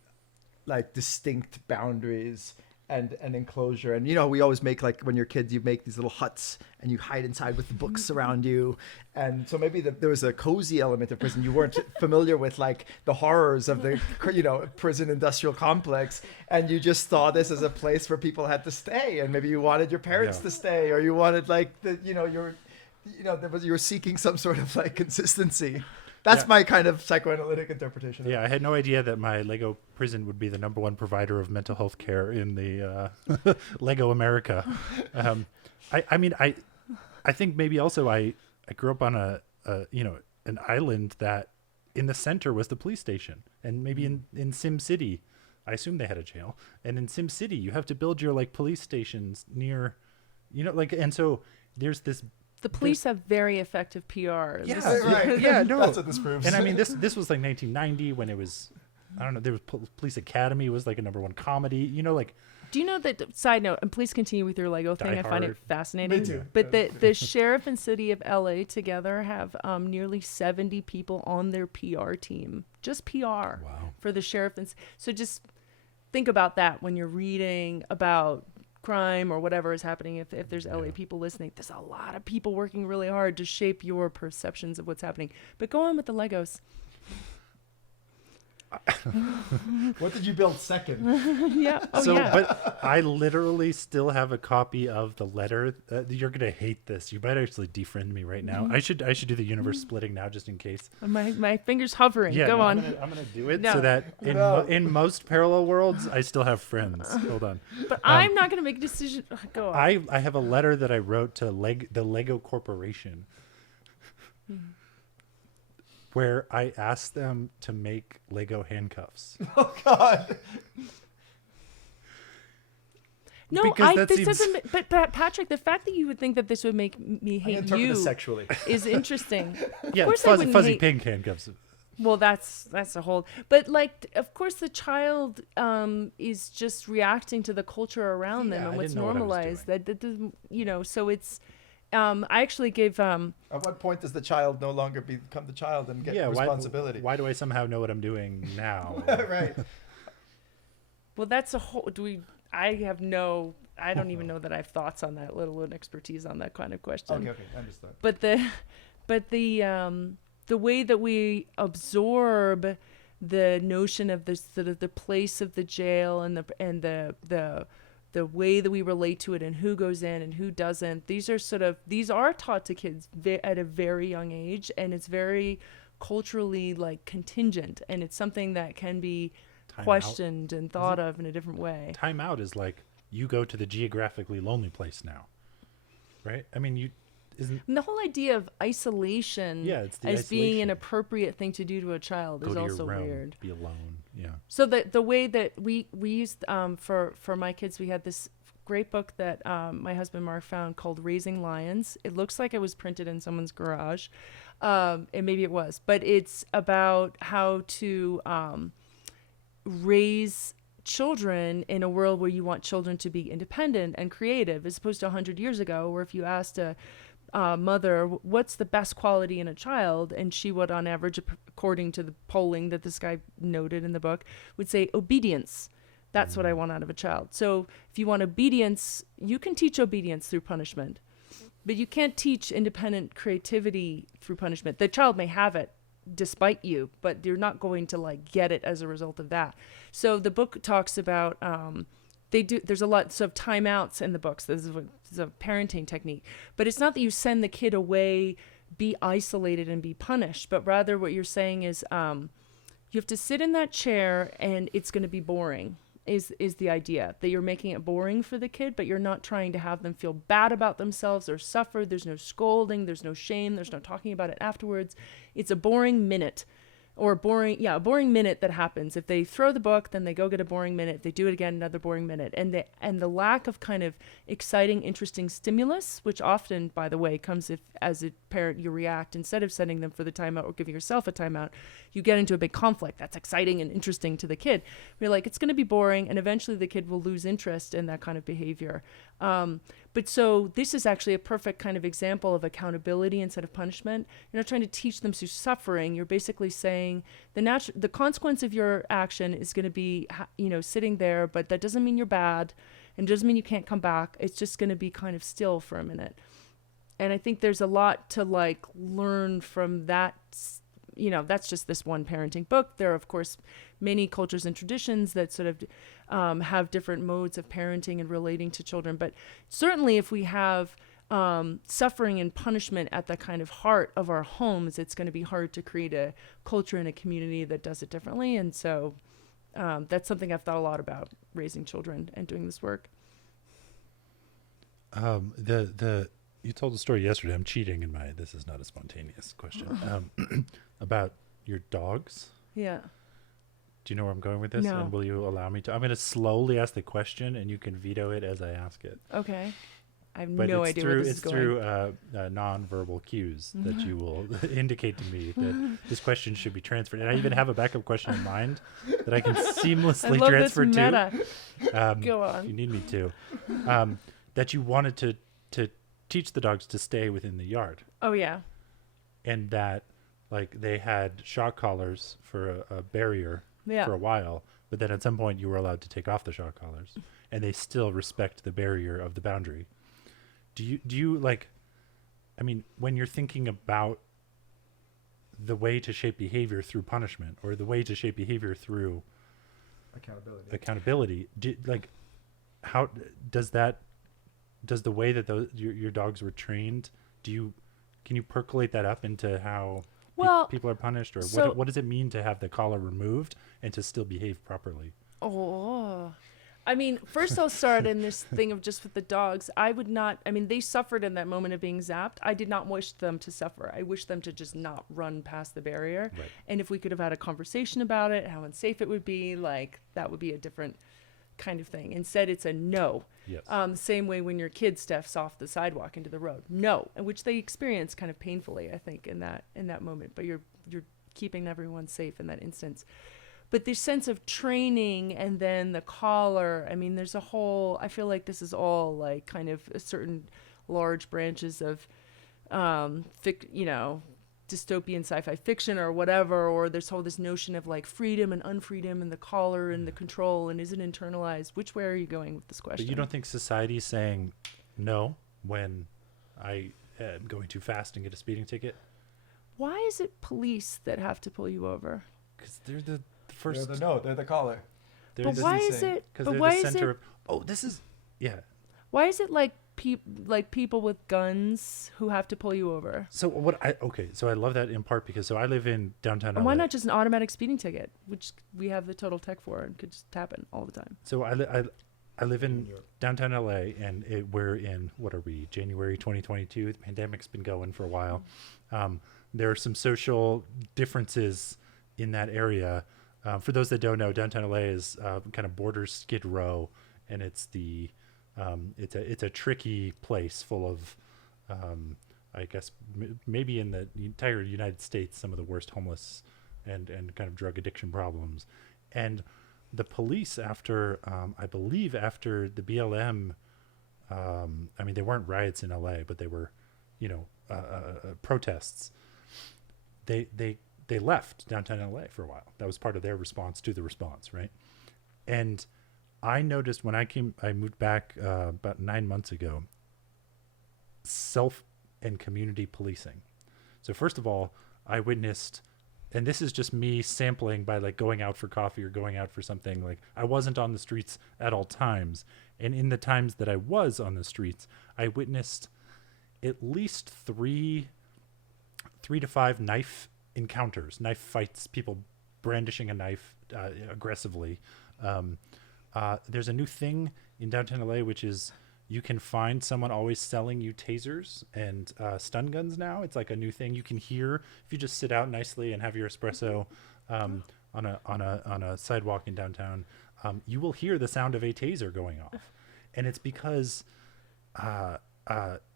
like distinct boundaries and enclosure. And, you know, we always make, like, when you're kids, you make these little huts and you hide inside with the books around you. And so maybe there was a cozy element of prison. You weren't familiar with, like, the horrors of the, you know, prison industrial complex. And you just saw this as a place where people had to stay. And maybe you wanted your parents to stay, or you wanted, like, you were seeking some sort of, like, consistency. That's my kind of psychoanalytic interpretation. Yeah, I had no idea that my Lego prison would be the #1 provider of mental health care in the Lego America. I think maybe also I grew up on an island that in the center was the police station, and maybe in Sim City, I assume they had a jail, and in Sim City you have to build your like police stations near, you know, like, and so there's this. The police have very effective PR. Yeah, right. Yeah, no. That's what this proves. And I mean, this was like 1990 when it was, I don't know, there was Police Academy was like a #1 comedy, you know, like. Do you know that, side note, and please continue with your Lego thing, I find it fascinating. Me too. But the sheriff and city of LA together have nearly 70 people on their PR team. Just PR for the sheriff. So just think about that when you're reading about crime or whatever is happening. If there's LA people listening, there's a lot of people working really hard to shape your perceptions of what's happening. But go on with the Legos. What did you build second? But I literally still have a copy of the letter. You're gonna hate this. You might actually defriend me right now. I should do the universe splitting now, just in case. My finger's hovering. Yeah, Go on. I'm gonna do it so that in most parallel worlds, I still have friends. Hold on. But I'm not gonna make a decision. Go on. I have a letter that I wrote to the Lego Corporation. where I asked them to make Lego handcuffs. Oh God. No, Because that this seems- doesn't. But Patrick, the fact that you would think that this would make me I hate interpret you this sexually. is interesting. Yeah, course I fuzzy, wouldn't fuzzy hate- pink handcuffs. Well, that's a whole. But like, of course, the child is just reacting to the culture around them Yeah, and I what's didn't know what I was normalized. That doesn't, so it's. I actually gave. At what point does the child no longer become the child and get responsibility? Why do I somehow know what I'm doing now? Right. Well, that's a whole. I have no. I don't even know that I have thoughts on that, let alone expertise on that kind of question. Okay, understood. But the way that we absorb the notion of the sort of the place of the jail and the way that we relate to it and who goes in and who doesn't, these are taught to kids at a very young age, and it's very culturally like contingent, and it's something that can be questioned and thought of in a different way. Time out is like, you go to the geographically lonely place now, right? I mean, And the whole idea of isolation it's the as being an isolation. appropriate thing to do to a child Go is to your also room, weird. be alone. Yeah. So the way that we used for my kids, we had this great book that my husband Mark found called Raising Lions. It looks like it was printed in someone's garage, and maybe it was, but it's about how to raise children in a world where you want children to be independent and creative, as opposed to 100 years ago, where if you asked a mother what's the best quality in a child, and she would, on average, according to the polling that this guy noted in the book, would say obedience. That's what I want out of a child. So if you want obedience, you can teach obedience through punishment, but you can't teach independent creativity through punishment. The child may have it despite you, but you're not going to like get it as a result of that. So the book talks about there's a lot of timeouts in the books. This is a parenting technique, but it's not that you send the kid away, be isolated and be punished, but rather what you're saying is you have to sit in that chair and it's going to be boring. Is the idea that you're making it boring for the kid, but you're not trying to have them feel bad about themselves or suffer. There's no scolding, there's no shame, there's no talking about it afterwards. It's a boring minute, or a boring minute that happens. If they throw the book, then they go get a boring minute. If they do it again, another boring minute. And the lack of kind of exciting, interesting stimulus, which often, by the way, comes if as a parent you react, instead of sending them for the timeout or giving yourself a timeout, you get into a big conflict that's exciting and interesting to the kid. You're like, it's going to be boring, and eventually the kid will lose interest in that kind of behavior. But so this is actually a perfect kind of example of accountability instead of punishment. You're not trying to teach them through suffering. You're basically saying the consequence of your action is going to be, sitting there, but that doesn't mean you're bad, and doesn't mean you can't come back. It's just going to be kind of still for a minute. And I think there's a lot to like learn from that. That's just this one parenting book. There are, of course, many cultures and traditions that sort of have different modes of parenting and relating to children. But certainly if we have suffering and punishment at the kind of heart of our homes, it's going to be hard to create a culture and a community that does it differently. And so that's something I've thought a lot about, raising children and doing this work. You told a story yesterday. I'm cheating in this is not a spontaneous question. About your dogs. Yeah. Do you know where I'm going with this? No. And will you allow me to? I'm going to slowly ask the question, and you can veto it as I ask it. Okay. I have But no it's idea through, where this it's is through going. non-verbal cues that you will indicate to me that this question should be transferred. And I even have a backup question in mind that I can seamlessly I love transfer this meta. to. Go on. If you need me to. That you wanted to teach the dogs to stay within the yard. Oh, yeah. And that like they had shock collars for a barrier Yeah. for a while, but then at some point you were allowed to take off the shock collars, and they still respect the barrier of the boundary. Do you like, I mean, when you're thinking about the way to shape behavior through punishment, or the way to shape behavior through accountability, how does the way that your dogs were trained, can you percolate that up into how people are punished, or what does it mean to have the collar removed and to still behave properly? Oh, I mean, first I'll start in this thing of just with the dogs. I would not, I mean, they suffered in that moment of being zapped. I did not wish them to suffer. I wish them to just not run past the barrier. Right. And if we could have had a conversation about it, how unsafe it would be, like that would be a different kind of thing. Instead, it's a no. Yes. The same way when your kid steps off the sidewalk into the road, no, and which they experience kind of painfully, I think, in that moment. But you're keeping everyone safe in that instance. But this sense of training and then the collar, I mean, there's a whole, I feel like this is all like kind of a certain large branches of, dystopian sci-fi fiction or whatever, or there's this notion of like freedom and unfreedom and the collar and the control, and is it internalized? Which way are you going with this question? But you don't think society's saying no when I am going too fast and get a speeding ticket? Why is it police that have to pull you over? Because they're the first. They're the caller. They're But the, why is saying- it? Because But they're why the is center it? of. Oh, this is. Yeah. Why is it like people with guns who have to pull you over? So so I love that in part because I live in downtown And why LA. not just an automatic speeding ticket, which we have the total tech for and could just happen all the time? So I live in downtown LA, and we're in, what are we, January 2022? The pandemic's been going for a while. There are some social differences in that area. For those that don't know, downtown LA is kind of borders Skid Row, and it's it's a tricky place full of, I guess maybe in the entire United States, some of the worst homeless and kind of drug addiction problems. And the police, after I believe after the BLM, I mean, they weren't riots in LA, but they were, protests. They left downtown LA for a while. That was part of their response to the response, right? And I noticed when I moved back about 9 months ago, self and community policing. So first of all, I witnessed, and this is just me sampling by like going out for coffee or going out for something. Like I wasn't on the streets at all times. And in the times that I was on the streets, I witnessed at least three to five knife encounters, knife fights, people brandishing a knife aggressively. There's a new thing in downtown LA, which is you can find someone always selling you tasers and stun guns now. It's like a new thing you can hear if you just sit out nicely and have your espresso on a sidewalk in downtown. You will hear the sound of a taser going off, and it's because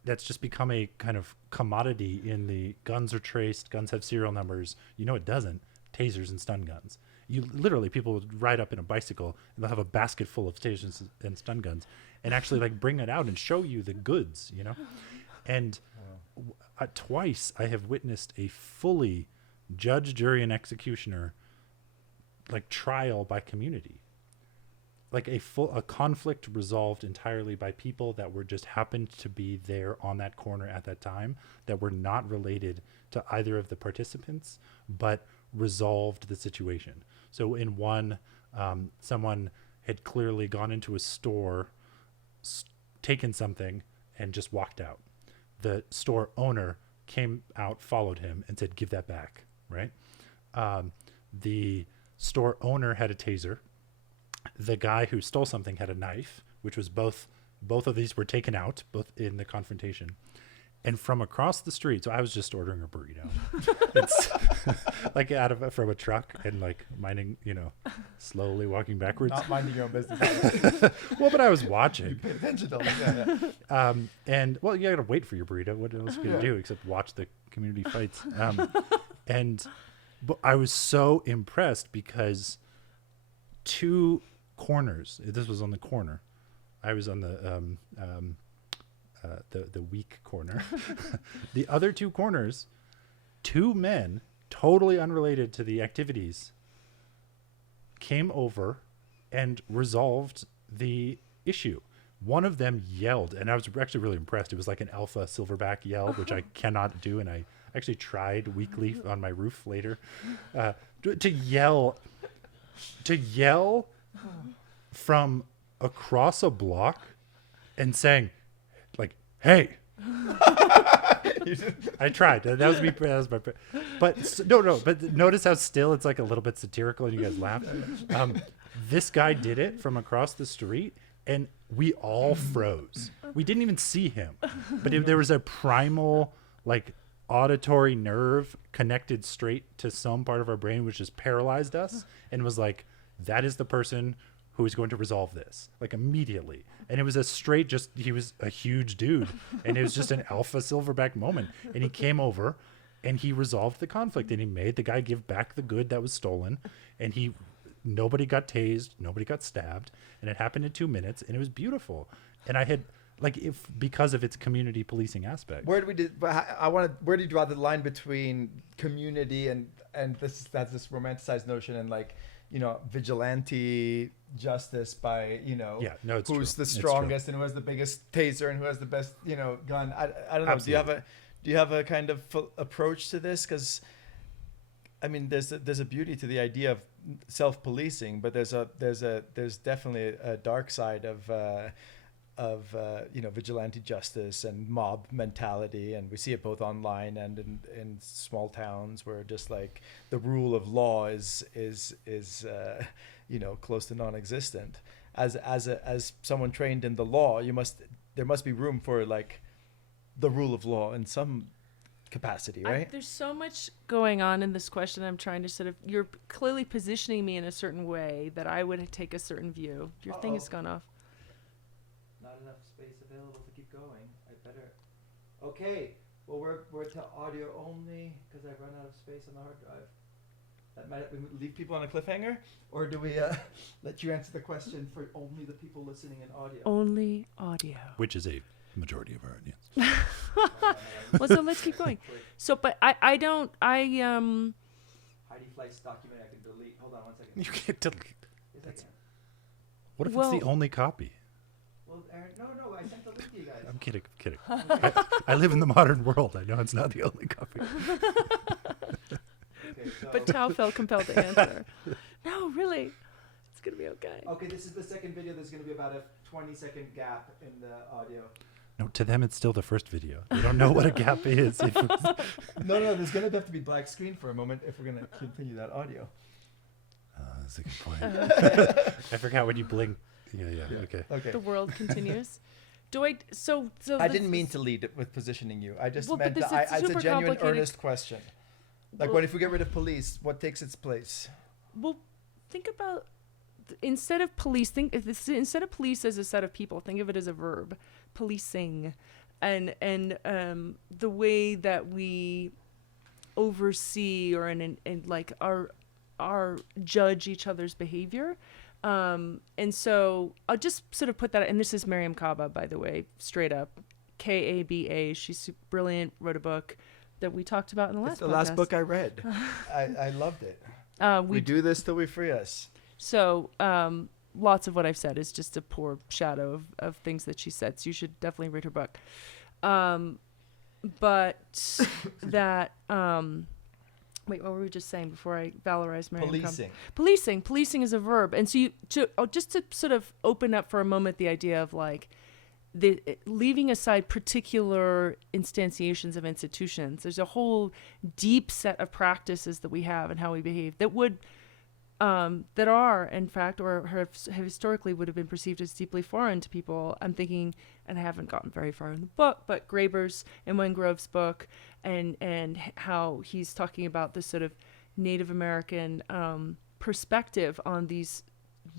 that's just become a kind of commodity in the guns are traced, guns have serial numbers. You know it doesn't. Tasers and stun guns. You literally, people would ride up in a bicycle and they'll have a basket full of tasers and stun guns and actually like bring it out and show you the goods, And twice I have witnessed a fully judge, jury, and executioner like trial by community. Like a conflict resolved entirely by people that were just happened to be there on that corner at that time, that were not related to either of the participants, but resolved the situation. So in one, someone had clearly gone into a store, taken something, and just walked out. The store owner came out, followed him, and said, "Give that back," right? The store owner had a taser. The guy who stole something had a knife, which was both of these were taken out, both in the confrontation. And from across the street, so I was just ordering a burrito. It's like from a truck and like minding, slowly walking backwards. Not minding your own business. Well, but I was watching. You pay attention to them. Yeah. And well, you got to wait for your burrito. What else are you going to do except watch the community fights? But I was so impressed because two corners, this was on the corner. I was on the weak corner. The other two corners, two men totally unrelated to the activities came over and resolved the issue. One of them yelled, and I was actually really impressed. It was like an alpha silverback yell, which I cannot do, and I actually tried weekly on my roof later to yell from across a block and saying, like, "Hey." I tried. That was me. That was my. But no. But notice how still it's like a little bit satirical, and you guys laugh. This guy did it from across the street, and we all froze. We didn't even see him, but there was a primal, like, auditory nerve connected straight to some part of our brain, which just paralyzed us and was like, that is the person who is going to resolve this, like, immediately. And it was a straight, just, he was a huge dude, and it was just an alpha silverback moment. And he came over and he resolved the conflict, and he made the guy give back the good that was stolen, and nobody got tased, nobody got stabbed, and it happened in 2 minutes, and it was beautiful. And I had, like, because of its community policing aspect. Where do you draw the line between community and that's this romanticized notion and, like, you know, vigilante justice by, you know, who's the strongest and who has the biggest taser and who has the best, you know, gun. I don't know. Absolutely. Do you have a kind of approach to this? Because I mean, there's a beauty to the idea of self-policing, but there's definitely a dark side of you know, vigilante justice and mob mentality, and we see it both online and in small towns where just, like, the rule of law is you know, close to non-existent. As someone trained in the law, there must be room for, like, the rule of law in some capacity, right? There's so much going on in this question. I'm trying to sort of, you're clearly positioning me in a certain way that I would take a certain view. Your thing has gone off. Not enough space available to keep going. I better. Okay. Well, we're to audio only because I've run out of space on the hard drive. That might we leave people on a cliffhanger, or do we let you answer the question for only the people listening in audio? Only audio. Which is a majority of our audience. Well, so let's keep going. So, but I don't. Heidi Fleiss document I can delete. Hold on one second. You can't delete. Yes, I can. What if Well- it's the only copy? Well, Aaron, no, I sent the link to you guys. I'm kidding. I live in the modern world. I know it's not the only copy. Okay, so, But Tao felt compelled to answer. No, really, it's gonna be okay. okay, this is the second video. There's going to be about a 20-second gap in the audio. No, to them it's still the first video. They don't know what a gap is. No, there's going to have to be black screen for a moment if we're going to continue that audio. That's a good point. I forgot when you blink. Yeah. Okay. Okay. The world continues. Do I? So I didn't mean to lead it with positioning you. I just Well, meant but this that is it's a super genuine, complicated. earnest question. Like, Well- what if we get rid of police? What takes its place? Well, think about instead of police. Instead of police as a set of people, think of it as a verb, policing, and the way that we oversee or and like our judge each other's behavior. And so I'll just sort of put that, and this is Mariam Kaba, by the way, straight up, Kaba. She's brilliant, wrote a book that we talked about in the last It's the podcast. last book I read. I loved it. We We do this till we free us. So lots of what I've said is just a poor shadow of things that she said. So you should definitely read her book. But that wait, what were we just saying before I valorized Mariam Kaba? Policing is a verb. And so just to sort of open up for a moment the idea of, like, leaving aside particular instantiations of institutions, there's a whole deep set of practices that we have and how we behave that would that are, in fact, or have historically would have been perceived as deeply foreign to people. I'm thinking, and I haven't gotten very far in the book, but Graeber's and Wengrove's book, and how he's talking about this sort of Native American perspective on these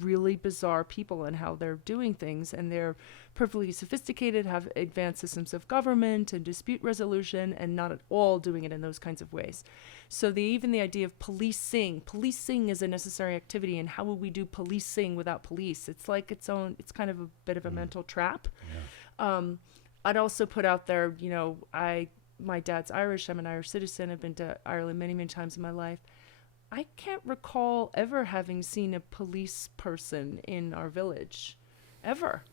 really bizarre people and how they're doing things, and they're perfectly sophisticated, have advanced systems of government and dispute resolution, and not at all doing it in those kinds of ways. So even the idea of policing is a necessary activity, and how would we do policing without police? It's like it's kind of a bit of a mental trap. Yeah. I'd also put out there, you know, my dad's Irish, I'm an Irish citizen, I've been to Ireland many, many times in my life. I can't recall ever having seen a police person in our village, ever.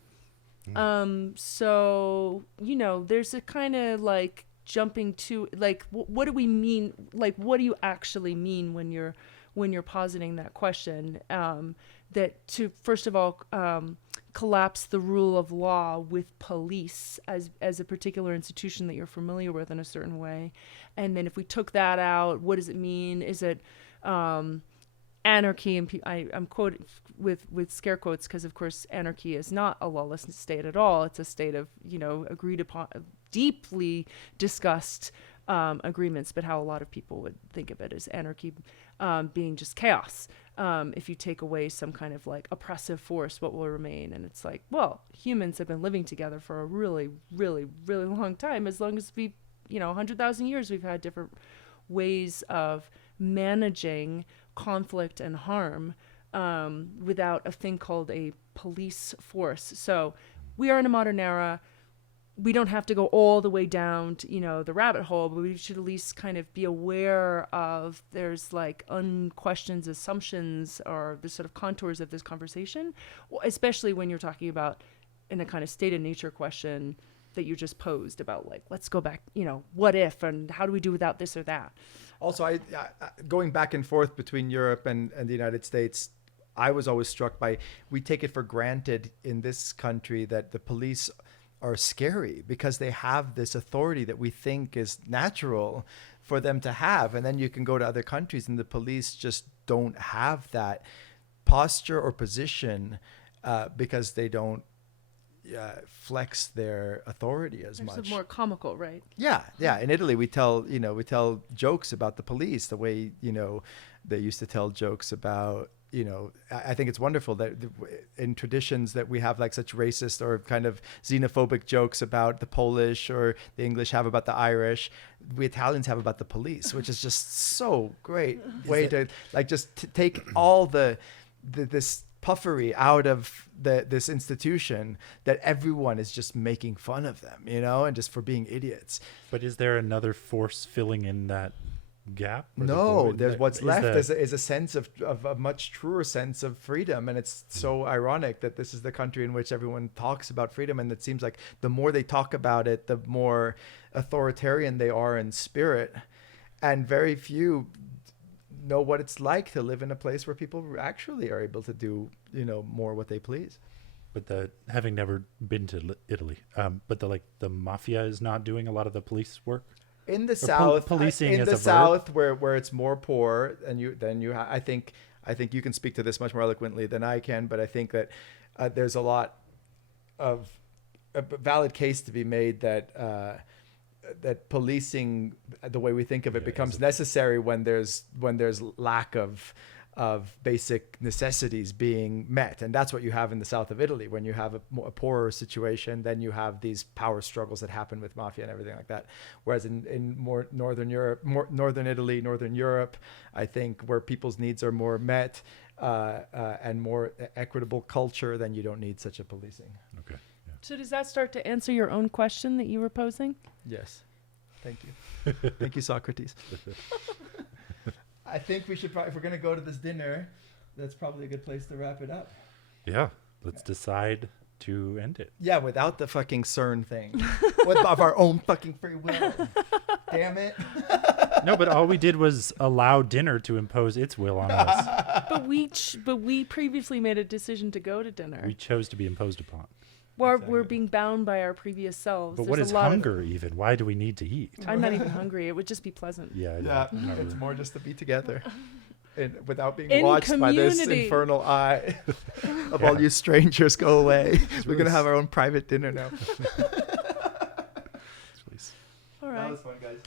So, you know, there's a kind of like jumping to, like, what do we mean? Like, what do you actually mean when you're positing that question? That to, first of all, collapse the rule of law with police as a particular institution that you're familiar with in a certain way. And then if we took that out, what does it mean? Is it, anarchy, and I'm quoting with scare quotes because, of course, anarchy is not a lawless state at all. It's a state of, agreed upon, deeply discussed agreements, but how a lot of people would think of it as anarchy being just chaos. If you take away some kind of like oppressive force, what will remain? And it's like, well, humans have been living together for a really, really, really long time. As long as 100,000 years, we've had different ways of managing conflict and harm without a thing called a police force. So we are in a modern era. We don't have to go all the way down to, the rabbit hole, but we should at least kind of be aware of there's like unquestioned assumptions or the sort of contours of this conversation, especially when you're talking about in a kind of state of nature question that you just posed about, like, let's go back, what if, and how do we do without this or that? Also, I going back and forth between Europe and the United States, I was always struck by, we take it for granted in this country that the police are scary because they have this authority that we think is natural for them to have. And then you can go to other countries and the police just don't have that posture or position because they don't flex their authority as much. It's more comical, right? Yeah. In Italy, we tell jokes about the police the way, they used to tell jokes about, I think it's wonderful that in traditions that we have like such racist or kind of xenophobic jokes about the Polish or the English have about the Irish, we Italians have about the police, which is just so great way to like just take all this puffery out of this institution that everyone is just making fun of them, and just for being idiots. But is there another force filling in that gap? No, there's what's left is a sense of a much truer sense of freedom. And it's so ironic that this is the country in which everyone talks about freedom. And it seems like the more they talk about it, the more authoritarian they are in spirit. And very few know what it's like to live in a place where people actually are able to do, more what they please. But having never been to Italy, but the mafia is not doing a lot of the police work. In the South, policing in as the a South, where it's more poor, and I think you can speak to this much more eloquently than I can, but I think that there's a lot of a valid case to be made that that policing, the way we think of it, becomes necessary when there's lack of basic necessities being met. And that's what you have in the south of Italy. When you have a poorer situation, then you have these power struggles that happen with mafia and everything like that. Whereas in more northern Europe, northern Italy, northern Europe, I think where people's needs are more met and more equitable culture, then you don't need such a policing. Okay. Yeah. So does that start to answer your own question that you were posing? Yes. Thank you. Thank you, Socrates. I think we should probably, if we're going to go to this dinner, that's probably a good place to wrap it up. Yeah. Let's decide to end it. Yeah, without the fucking CERN thing. Of our own fucking free will. Damn it. No, but all we did was allow dinner to impose its will on us. But we previously made a decision to go to dinner. We chose to be imposed upon. Well, we're being bound by our previous selves. But what is hunger even? Why do we need to eat? I'm not even hungry. It would just be pleasant. Yeah, it's more just to be together. And without being watched by this infernal eye of all you strangers, go away. We're going to have our own private dinner now. All right. That was fun, guys.